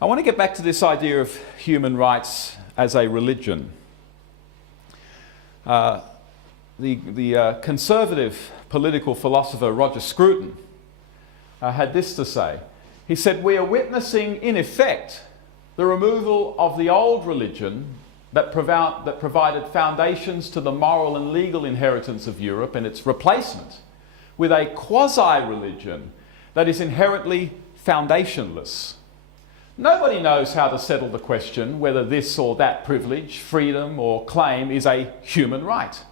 I want to get back to this idea of human rights as a religion. The conservative political philosopher Roger Scruton had this to say. He said, "We are witnessing, in effect, the removal of the old religion that provided foundations to the moral and legal inheritance of Europe, and its replacement with a quasi-religion that is inherently foundationless. Nobody knows how to settle the question whether this or that privilege, freedom or claim is a human right.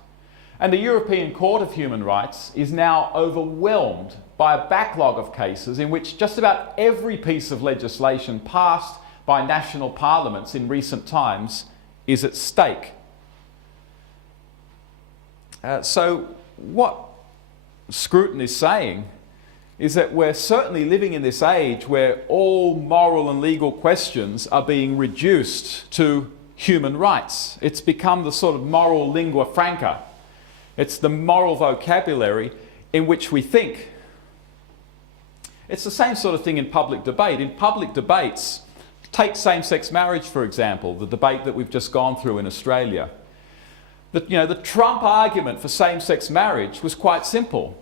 And the European Court of Human Rights is now overwhelmed by a backlog of cases in which just about every piece of legislation passed by national parliaments in recent times is at stake." So what Scruton is saying is that we're certainly living in this age where all moral and legal questions are being reduced to human rights. It's become the sort of moral lingua franca. It's the moral vocabulary in which we think. It's the same sort of thing in public debate. In public debates, take same-sex marriage, for example, the debate that we've just gone through in Australia. The Trump argument for same-sex marriage was quite simple.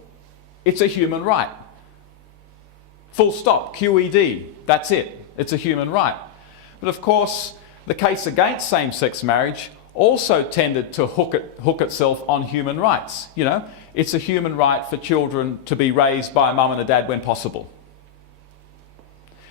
It's a human right. Full stop, QED, that's it. It's a human right. But of course, the case against same-sex marriage also tended to hook itself on human rights. It's a human right for children to be raised by a mum and a dad when possible.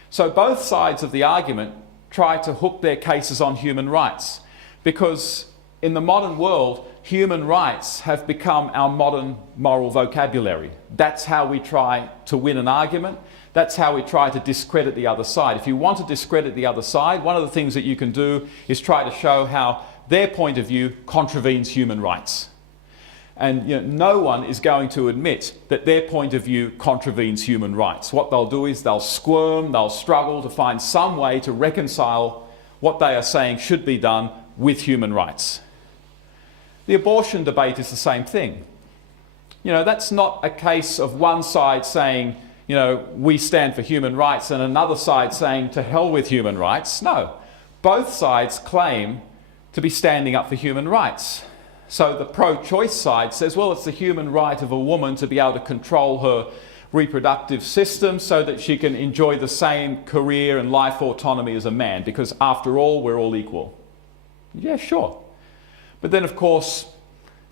So both sides of the argument try to hook their cases on human rights, because in the modern world, human rights have become our modern moral vocabulary. That's how we try to win an argument. That's how we try to discredit the other side. If you want to discredit the other side, one of the things that you can do is try to show how their point of view contravenes human rights. And no one is going to admit that their point of view contravenes human rights. What they'll do is they'll squirm, they'll struggle to find some way to reconcile what they are saying should be done with human rights. The abortion debate is the same thing. That's not a case of one side saying, we stand for human rights, and another side saying, to hell with human rights. No, both sides claim to be standing up for human rights. So the pro-choice side says, well, it's the human right of a woman to be able to control her reproductive system so that she can enjoy the same career and life autonomy as a man, because after all, we're all equal. Yeah, sure. But then, of course,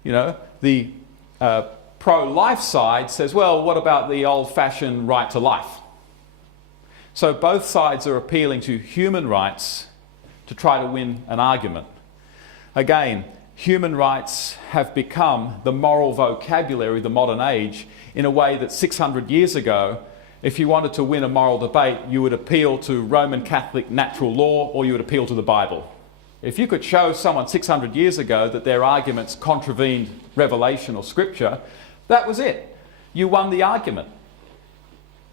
the pro-life side says, well, what about the old-fashioned right to life? So both sides are appealing to human rights to try to win an argument. Again, human rights have become the moral vocabulary of the modern age in a way that 600 years ago, if you wanted to win a moral debate, you would appeal to Roman Catholic natural law or you would appeal to the Bible. If you could show someone 600 years ago that their arguments contravened revelation or scripture, that was it. You won the argument.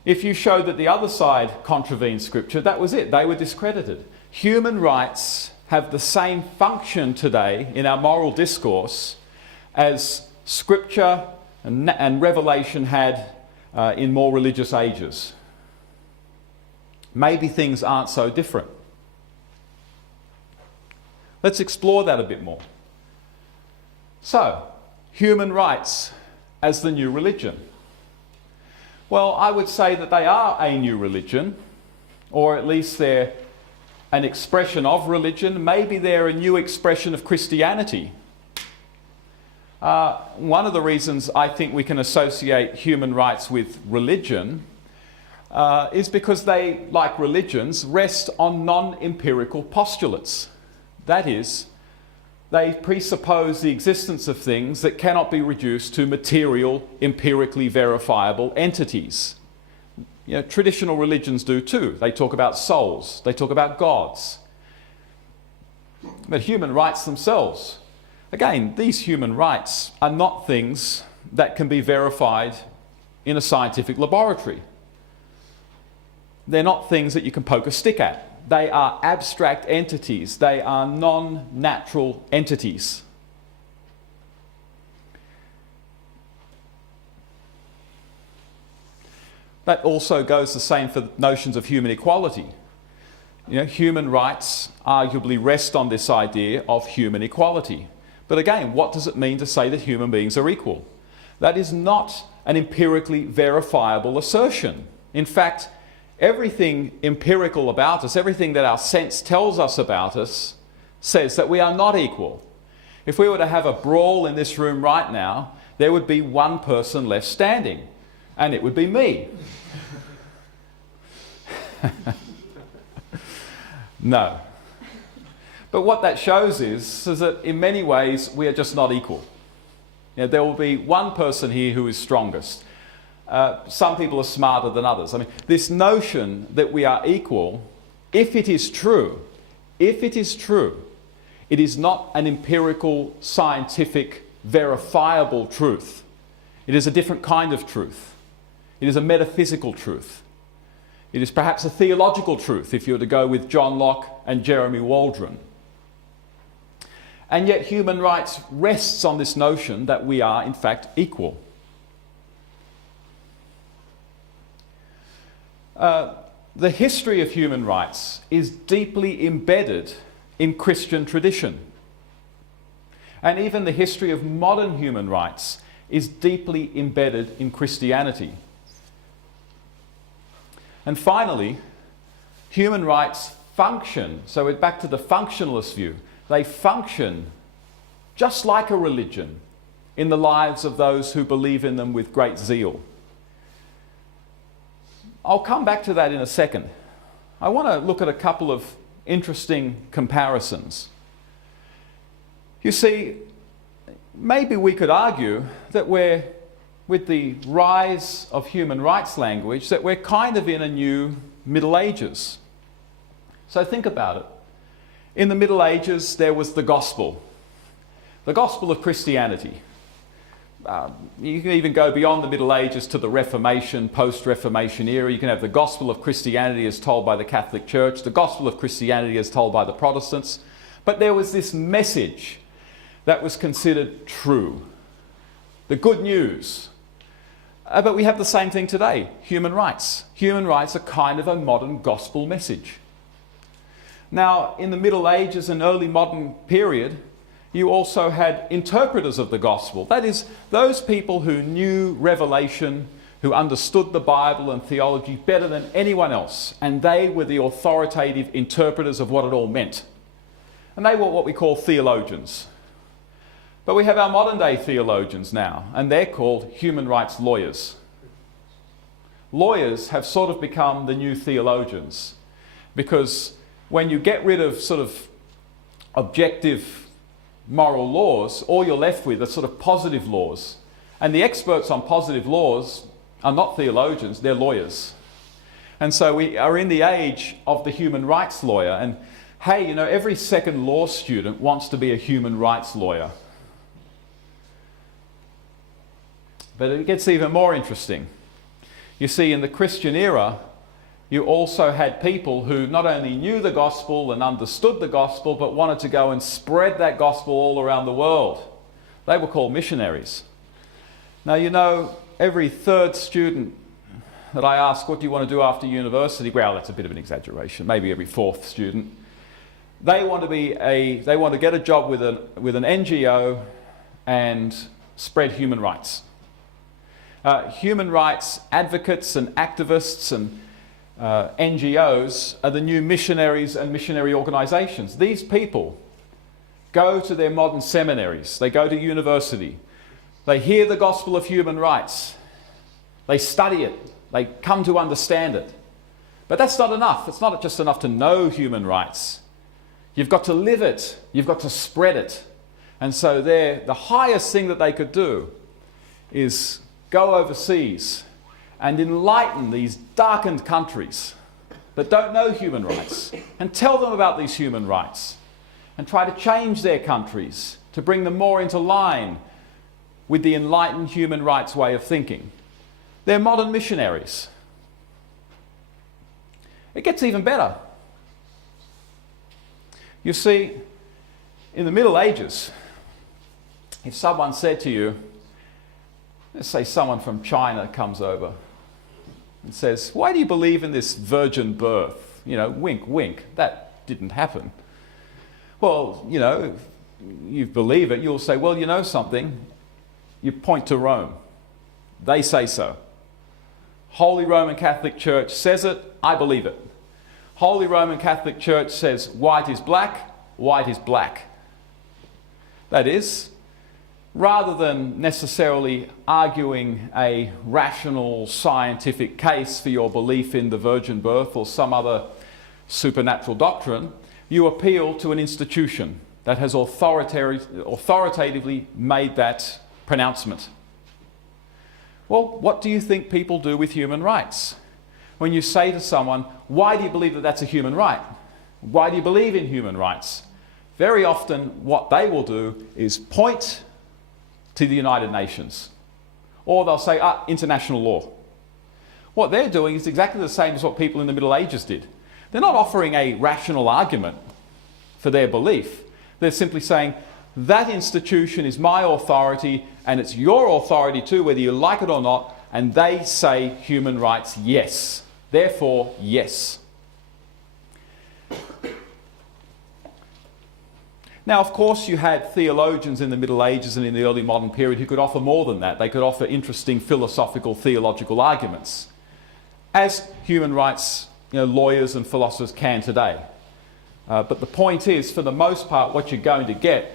If you showed that the other side contravened scripture, that was it. They were discredited. Human rights have the same function today in our moral discourse as scripture and revelation had in more religious ages. Maybe things aren't so different. Let's explore that a bit more. So, human rights as the new religion. Well, I would say that they are a new religion, or at least they're an expression of religion. Maybe they're a new expression of Christianity. One of the reasons I think we can associate human rights with religion is because they, like religions, rest on non-empirical postulates. That is, they presuppose the existence of things that cannot be reduced to material, empirically verifiable entities. You know, traditional religions do too. They talk about souls, they talk about gods. But human rights themselves, again, these human rights are not things that can be verified in a scientific laboratory. They're not things that you can poke a stick at. They are abstract entities. They are non-natural entities. That also goes the same for notions of human equality. You know, human rights arguably rest on this idea of human equality. But again, what does it mean to say that human beings are equal? That is not an empirically verifiable assertion. In fact, everything empirical about us, everything that our sense tells us about us, says that we are not equal. If we were to have a brawl in this room right now, there would be one person left standing, and it would be me. No. But what that shows is that in many ways we are just not equal. You know, there will be one person here who is strongest. Some people are smarter than others. I mean, this notion that we are equal, if it is true, it is not an empirical, scientific, verifiable truth. It is a different kind of truth. It is a metaphysical truth. It is perhaps a theological truth, if you were to go with John Locke and Jeremy Waldron. And yet human rights rests on this notion that we are, in fact, equal. The history of human rights is deeply embedded in Christian tradition. And even the history of modern human rights is deeply embedded in Christianity. And finally, human rights function, so we're back to the functionalist view, they function just like a religion in the lives of those who believe in them with great zeal. I'll come back to that in a second. I want to look at a couple of interesting comparisons. You see, maybe we could argue that with the rise of human rights language, that we're kind of in a new Middle Ages. So think about it. In the Middle Ages, there was the gospel of Christianity. You can even go beyond the Middle Ages to the Reformation, post-Reformation era. You can have the gospel of Christianity as told by the Catholic Church, the gospel of Christianity as told by the Protestants. But there was this message that was considered true, the good news. But we have the same thing today, human rights. Human rights are kind of a modern gospel message. Now, in the Middle Ages and early modern period, you also had interpreters of the gospel. That is, those people who knew revelation, who understood the Bible and theology better than anyone else. And they were the authoritative interpreters of what it all meant. And they were what we call theologians. But we have our modern day theologians now, and they're called human rights lawyers. lawyers have sort of become the new theologians, because when you get rid of sort of objective moral laws, all you're left with are sort of positive laws. And the experts on positive laws are not theologians, they're lawyers. And so we are in the age of the human rights lawyer. And hey, you know, every second law student wants to be a human rights lawyer. But it gets even more interesting. You see, in the Christian era, you also had people who not only knew the gospel and understood the gospel, but wanted to go and spread that gospel all around the world. They were called missionaries. Now, you know, every third student that I ask, what do you want to do after university? Well, that's a bit of an exaggeration. Maybe every fourth student. They want to get a job with an NGO and spread human rights. Human rights advocates and activists and NGOs are the new missionaries and missionary organisations. These people go to their modern seminaries, they go to university, they hear the gospel of human rights, they study it, they come to understand it. But that's not enough. It's not just enough to know human rights. You've got to live it, you've got to spread it. And so the highest thing that they could do is go overseas and enlighten these darkened countries that don't know human rights and tell them about these human rights and try to change their countries to bring them more into line with the enlightened human rights way of thinking. They're modern missionaries. It gets even better. You see, in the Middle Ages, if someone said to you, let's say someone from China comes over and says, why do you believe in this virgin birth? You know, wink, wink, that didn't happen. Well, you know, you believe it, you'll say, well, you know something? You point to Rome. They say so. Holy Roman Catholic Church says it, I believe it. Holy Roman Catholic Church says white is black, white is black. That is, rather than necessarily arguing a rational scientific case for your belief in the virgin birth or some other supernatural doctrine, you appeal to an institution that has authoritatively made that pronouncement. Well, what do you think people do with human rights? When you say to someone, why do you believe that that's a human right? Why do you believe in human rights? Very often what they will do is point to the United Nations. Or they'll say, international law. What they're doing is exactly the same as what people in the Middle Ages did. They're not offering a rational argument for their belief. They're simply saying, that institution is my authority and it's your authority too, whether you like it or not, and they say human rights, yes. Therefore, yes. Now, of course, you had theologians in the Middle Ages and in the early modern period who could offer more than that. They could offer interesting philosophical, theological arguments, as human rights lawyers and philosophers can today. But the point is, for the most part, what you're going to get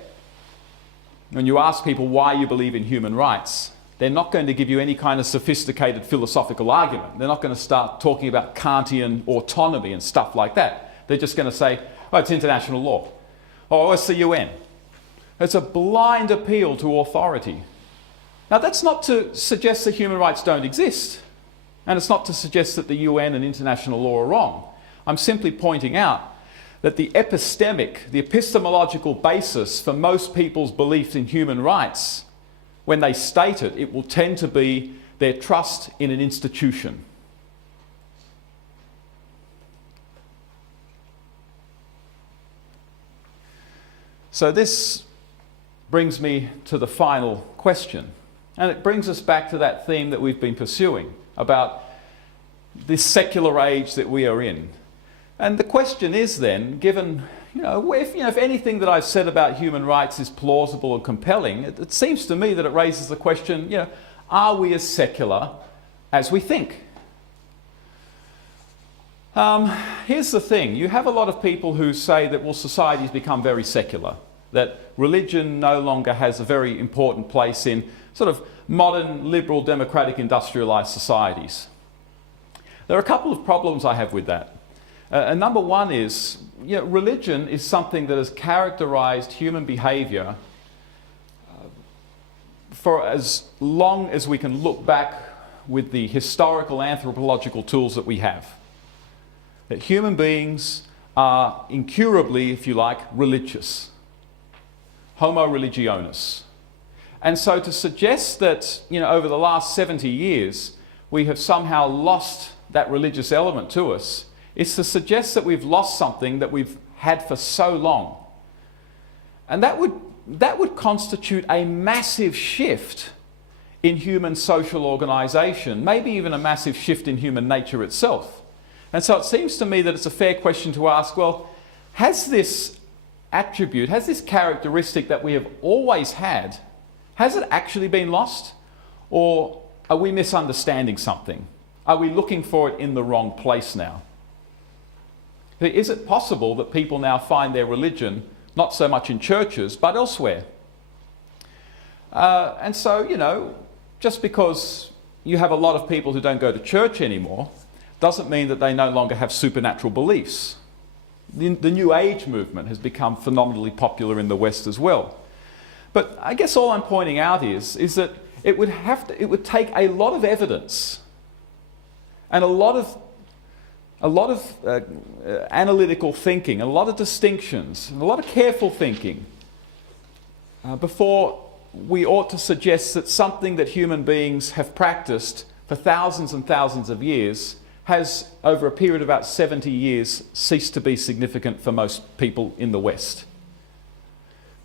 when you ask people why you believe in human rights, they're not going to give you any kind of sophisticated philosophical argument. They're not going to start talking about Kantian autonomy and stuff like that. They're just going to say, oh, it's international law. Oh, it's the UN. It's a blind appeal to authority. Now, that's not to suggest that human rights don't exist. And it's not to suggest that the UN and international law are wrong. I'm simply pointing out that the epistemological basis for most people's belief in human rights, when they state it, it will tend to be their trust in an institution. So this brings me to the final question. And it brings us back to that theme that we've been pursuing about this secular age that we are in. And the question is then, given, if anything that I've said about human rights is plausible and compelling, it seems to me that it raises the question, are we as secular as we think? Here's the thing. You have a lot of people who say that, well, society's become very secular, that religion no longer has a very important place in sort of modern, liberal, democratic, industrialized societies. There are a couple of problems I have with that. And number one is, religion is something that has characterized human behavior for as long as we can look back with the historical anthropological tools that we have. That human beings are incurably, if you like, religious. Homo religionis. And so to suggest that, over the last 70 years, we have somehow lost that religious element to us, is to suggest that we've lost something that we've had for so long. And that would constitute a massive shift in human social organisation, maybe even a massive shift in human nature itself. And so it seems to me that it's a fair question to ask, well, has this attribute, has this characteristic that we have always had, has it actually been lost? Or are we misunderstanding something? Are we looking for it in the wrong place now? Is it possible that people now find their religion not so much in churches, but elsewhere? And so, just because you have a lot of people who don't go to church anymore, doesn't mean that they no longer have supernatural beliefs. The New Age movement has become phenomenally popular in the West as well. But I guess all I'm pointing out is that it would take a lot of evidence and a lot of analytical thinking, a lot of distinctions, and a lot of careful thinking before we ought to suggest that something that human beings have practiced for thousands and thousands of years has, over a period of about 70 years, ceased to be significant for most people in the West.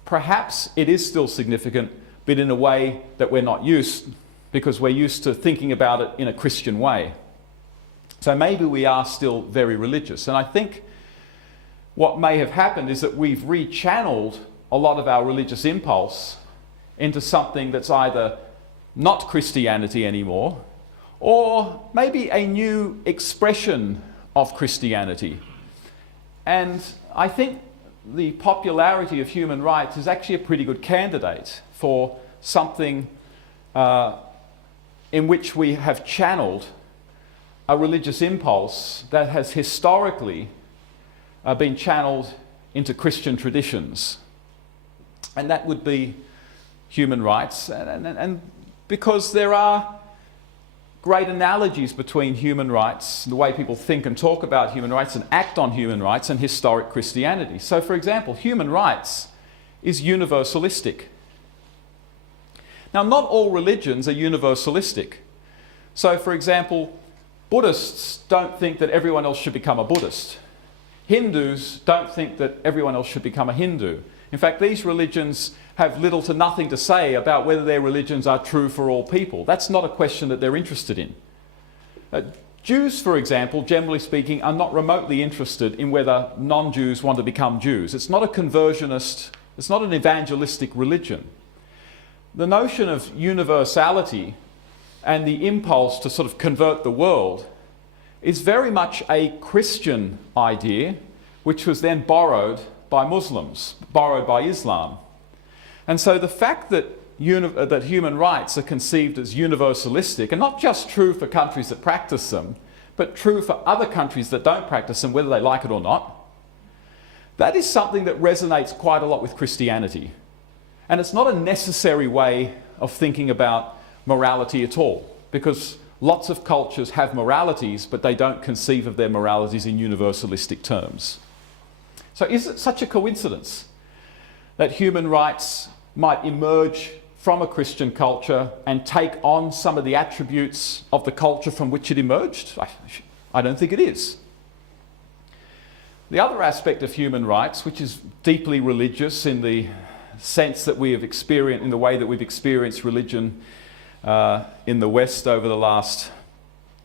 Perhaps it is still significant, but in a way that we're not used, because we're used to thinking about it in a Christian way. So maybe we are still very religious. And I think what may have happened is that we've rechanneled a lot of our religious impulse into something that's either not Christianity anymore, or maybe a new expression of Christianity. And I think the popularity of human rights is actually a pretty good candidate for something in which we have channeled a religious impulse that has historically been channeled into Christian traditions. And that would be human rights. And because there are great analogies between human rights, the way people think and talk about human rights and act on human rights, and historic Christianity. So, for example, human rights is universalistic. Now, not all religions are universalistic. So, for example, Buddhists don't think that everyone else should become a Buddhist. Hindus don't think that everyone else should become a Hindu. In fact, these religions have little to nothing to say about whether their religions are true for all people. That's not a question that they're interested in. Jews, for example, generally speaking, are not remotely interested in whether non-Jews want to become Jews. It's not a conversionist, it's not an evangelistic religion. The notion of universality and the impulse to sort of convert the world is very much a Christian idea, which was then borrowed by Muslims, borrowed by Islam. And so the fact that human rights are conceived as universalistic, and not just true for countries that practice them, but true for other countries that don't practice them, whether they like it or not, that is something that resonates quite a lot with Christianity. And it's not a necessary way of thinking about morality at all, because lots of cultures have moralities, but they don't conceive of their moralities in universalistic terms. So is it such a coincidence that human rights might emerge from a Christian culture and take on some of the attributes of the culture from which it emerged? I don't think it is. The other aspect of human rights, which is deeply religious in the sense that we have experienced, in the way that we've experienced religion in the West over the last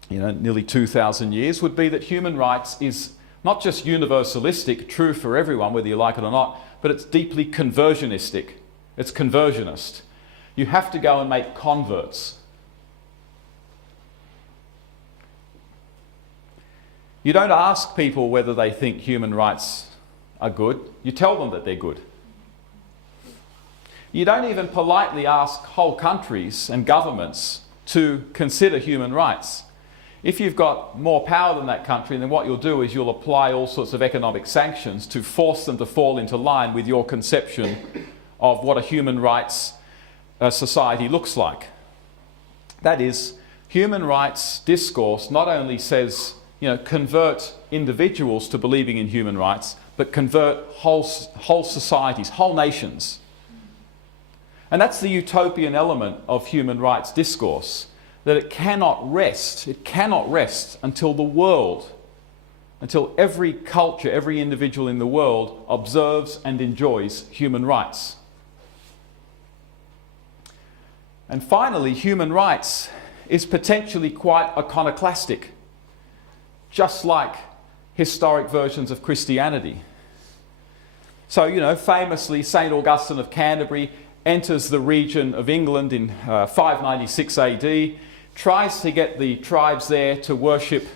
nearly 2,000 years, would be that human rights is not just universalistic, true for everyone, whether you like it or not, but it's deeply conversionistic. It's conversionist. You have to go and make converts. You don't ask people whether they think human rights are good. You tell them that they're good. You don't even politely ask whole countries and governments to consider human rights. If you've got more power than that country, then what you'll do is you'll apply all sorts of economic sanctions to force them to fall into line with your conception of what a human rights society looks like. That is, human rights discourse not only says, convert individuals to believing in human rights, but convert whole societies, whole nations. And that's the utopian element of human rights discourse, that it cannot rest until until every culture, every individual in the world observes and enjoys human rights. And finally, human rights is potentially quite iconoclastic, just like historic versions of Christianity. So, famously, St. Augustine of Canterbury enters the region of England in 596 AD, tries to get the tribes there to worship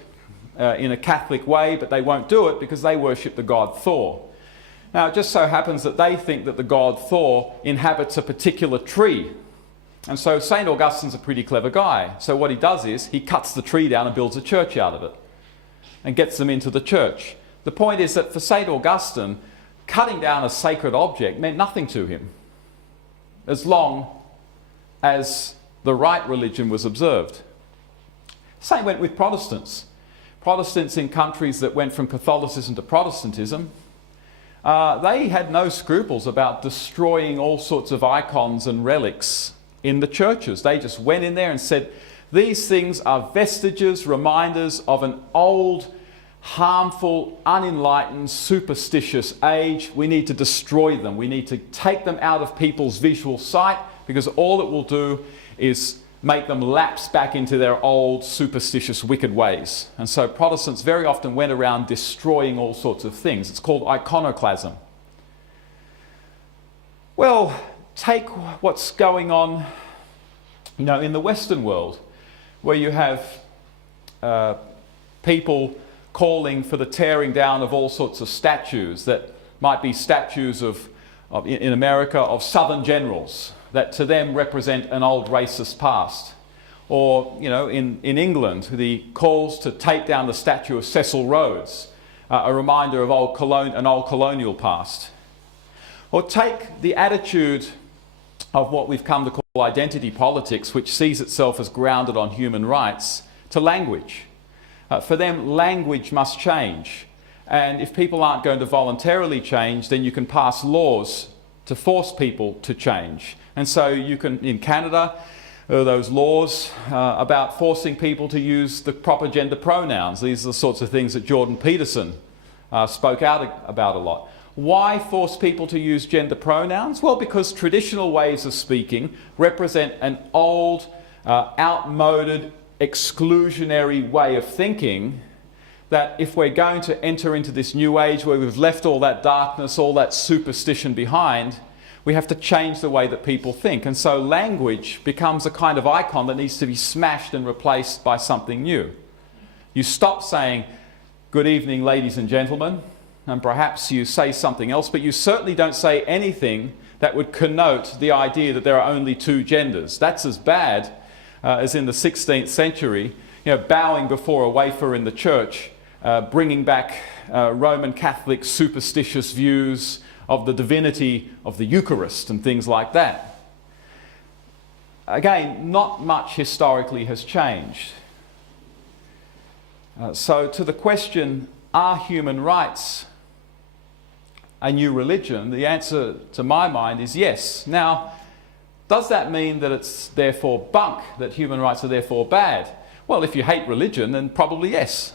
in a Catholic way, but they won't do it because they worship the god Thor. Now, it just so happens that they think that the god Thor inhabits a particular tree. And so St. Augustine's a pretty clever guy. So what he does is he cuts the tree down and builds a church out of it and gets them into the church. The point is that for St. Augustine, cutting down a sacred object meant nothing to him, as long as the right religion was observed. Same went with Protestants. Protestants in countries that went from Catholicism to Protestantism, they had no scruples about destroying all sorts of icons and relics in the churches. They just went in there and said, these things are vestiges, reminders of an old, harmful, unenlightened, superstitious age. We need to destroy them. We need to take them out of people's visual sight, because all it will do is make them lapse back into their old, superstitious, wicked ways. And so Protestants very often went around destroying all sorts of things. It's called iconoclasm. Well, take what's going on, in the Western world, where you have people calling for the tearing down of all sorts of statues that might be statues in America of Southern generals that to them represent an old racist past. Or, in England, the calls to take down the statue of Cecil Rhodes, a reminder of an old colonial past. Or take the attitude of what we've come to call identity politics, which sees itself as grounded on human rights, to language. For them, language must change. And if people aren't going to voluntarily change, then you can pass laws to force people to change. And so you can, in Canada, those laws about forcing people to use the proper gender pronouns. These are the sorts of things that Jordan Peterson spoke out about a lot. Why force people to use gender pronouns? Well, because traditional ways of speaking represent an old, outmoded, exclusionary way of thinking, that if we're going to enter into this new age where we've left all that darkness, all that superstition behind, we have to change the way that people think. And so language becomes a kind of icon that needs to be smashed and replaced by something new. You stop saying, "Good evening, ladies and gentlemen," and perhaps you say something else, but you certainly don't say anything that would connote the idea that there are only two genders. That's as bad as in the 16th century, bowing before a wafer in the church, bringing back Roman Catholic superstitious views of the divinity of the Eucharist and things like that. Again, not much historically has changed. So to the question, are human rights a new religion? The answer to my mind is yes. Now, does that mean that it's therefore bunk, that human rights are therefore bad? Well, if you hate religion, then probably yes.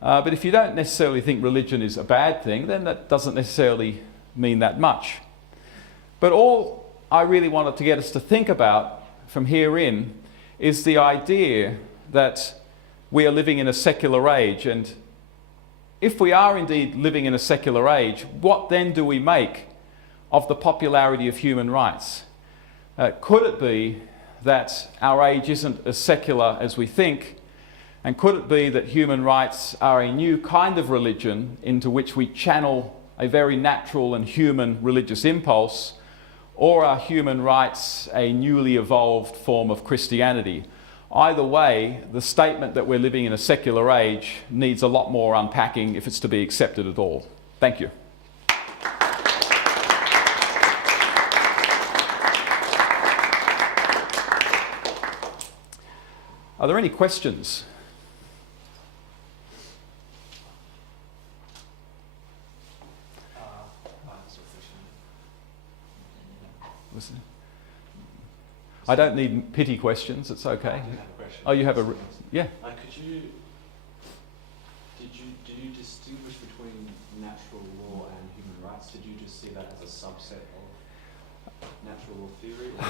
But if you don't necessarily think religion is a bad thing, then that doesn't necessarily mean that much. But all I really wanted to get us to think about from here in is the idea that we are living in a secular age. And if we are indeed living in a secular age, what then do we make of the popularity of human rights? Could it be that our age isn't as secular as we think? And could it be that human rights are a new kind of religion into which we channel a very natural and human religious impulse? Or are human rights a newly evolved form of Christianity? Either way, the statement that we're living in a secular age needs a lot more unpacking if it's to be accepted at all. Thank you. Are there any questions? I don't need pity questions, it's okay. I do have a question. Oh, you have a... Yeah. Did you distinguish between natural law and human rights? Did you just see that as a subset of natural law theory? Or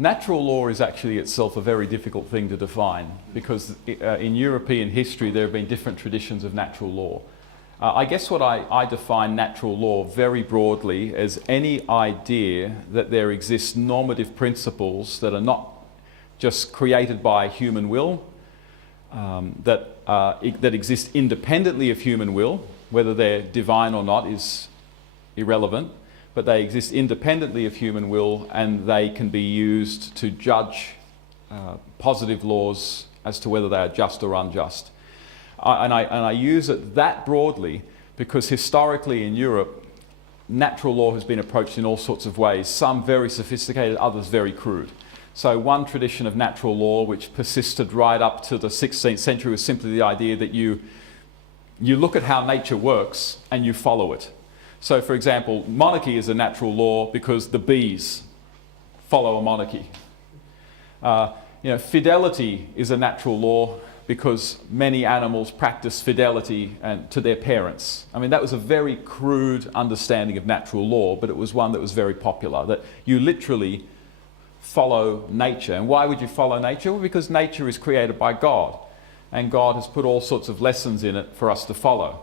Natural law is actually itself a very difficult thing to define because in European history there have been different traditions of natural law. I guess what I define natural law very broadly as any idea that there exist normative principles that are not just created by human will, that exist independently of human will, whether they're divine or not is irrelevant, but they exist independently of human will and they can be used to judge positive laws as to whether they are just or unjust. And I use it that broadly because historically in Europe, natural law has been approached in all sorts of ways, some very sophisticated, others very crude. So one tradition of natural law which persisted right up to the 16th century was simply the idea that you look at how nature works and you follow it. So for example, monarchy is a natural law because the bees follow a monarchy. Fidelity is a natural law because many animals practice fidelity to their parents. I mean, that was a very crude understanding of natural law, but it was one that was very popular, that you literally follow nature. And why would you follow nature? Well, because nature is created by God, and God has put all sorts of lessons in it for us to follow.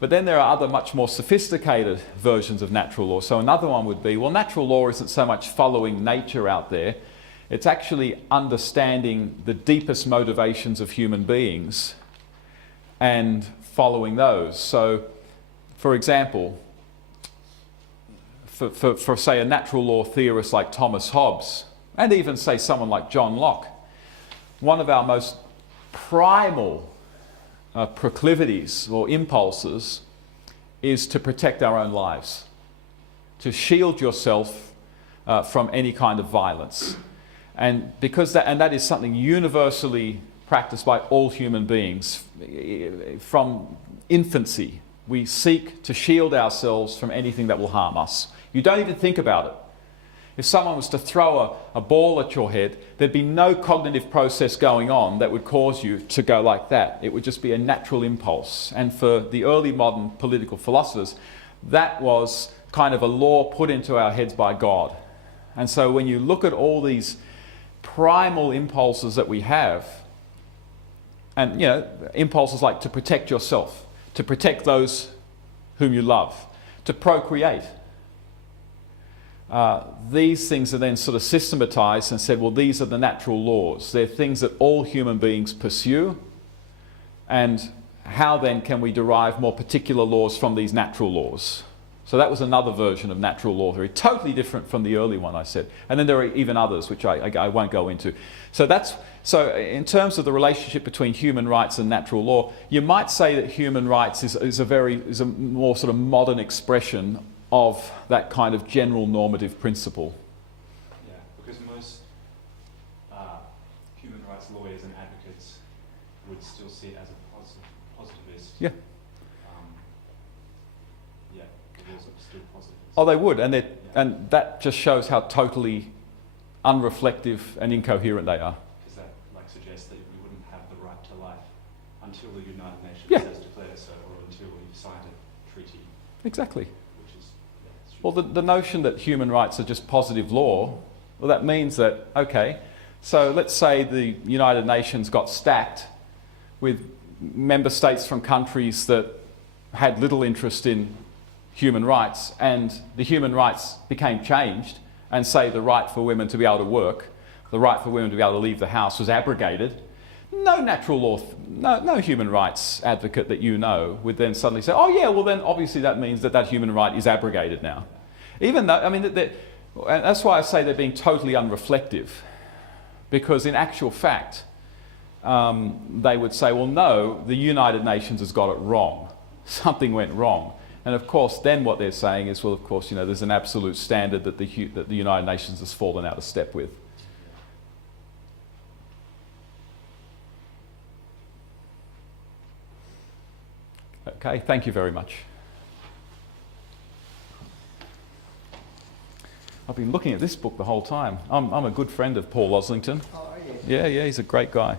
But then there are other much more sophisticated versions of natural law. So another one would be, well, natural law isn't so much following nature out there, it's actually understanding the deepest motivations of human beings and following those. So, for example, for say a natural law theorist like Thomas Hobbes, and even say someone like John Locke, one of our most primal proclivities or impulses is to protect our own lives, to shield yourself from any kind of violence. And because that is something universally practiced by all human beings from infancy. We seek to shield ourselves from anything that will harm us. You don't even think about it. If someone was to throw a ball at your head, there'd be no cognitive process going on that would cause you to go like that. It would just be a natural impulse. And for the early modern political philosophers, that was kind of a law put into our heads by God. And so when you look at all these primal impulses that we have, and impulses like to protect yourself, to protect those whom you love, to procreate, these things are then sort of systematized and said, well, these are the natural laws. They're things that all human beings pursue, and how then can we derive more particular laws from these natural laws? So that was another version of natural law theory, totally different from the early one I said. And then there are even others, which I won't go into. So in terms of the relationship between human rights and natural law, you might say that human rights is a more sort of modern expression of that kind of general normative principle. Yeah, because most human rights lawyers and advocates would still see it as a positivist. Yeah. Still positive. Oh, they would, and that just shows how totally unreflective and incoherent they are. Because that suggests that we wouldn't have the right to life until the United Nations has declared so, or until we've signed a treaty. Exactly. Which is well, the notion that human rights are just positive law, well, that means that, okay, so let's say the United Nations got stacked with member states from countries that had little interest in human rights, and the human rights became changed, and say the right for women to be able to work, the right for women to be able to leave the house was abrogated, no natural law, no human rights advocate that you know would then suddenly say, oh yeah, well then obviously that means that human right is abrogated now. Even though, I mean, and that's why I say they're being totally unreflective. Because in actual fact, they would say, well, no, the United Nations has got it wrong. Something went wrong. And of course, then what they're saying is, well, of course, you know, there's an absolute standard that the United Nations has fallen out of step with. Okay, thank you very much. I've been looking at this book the whole time. I'm a good friend of Paul Oslington. Oh, yeah. Yeah, he's a great guy.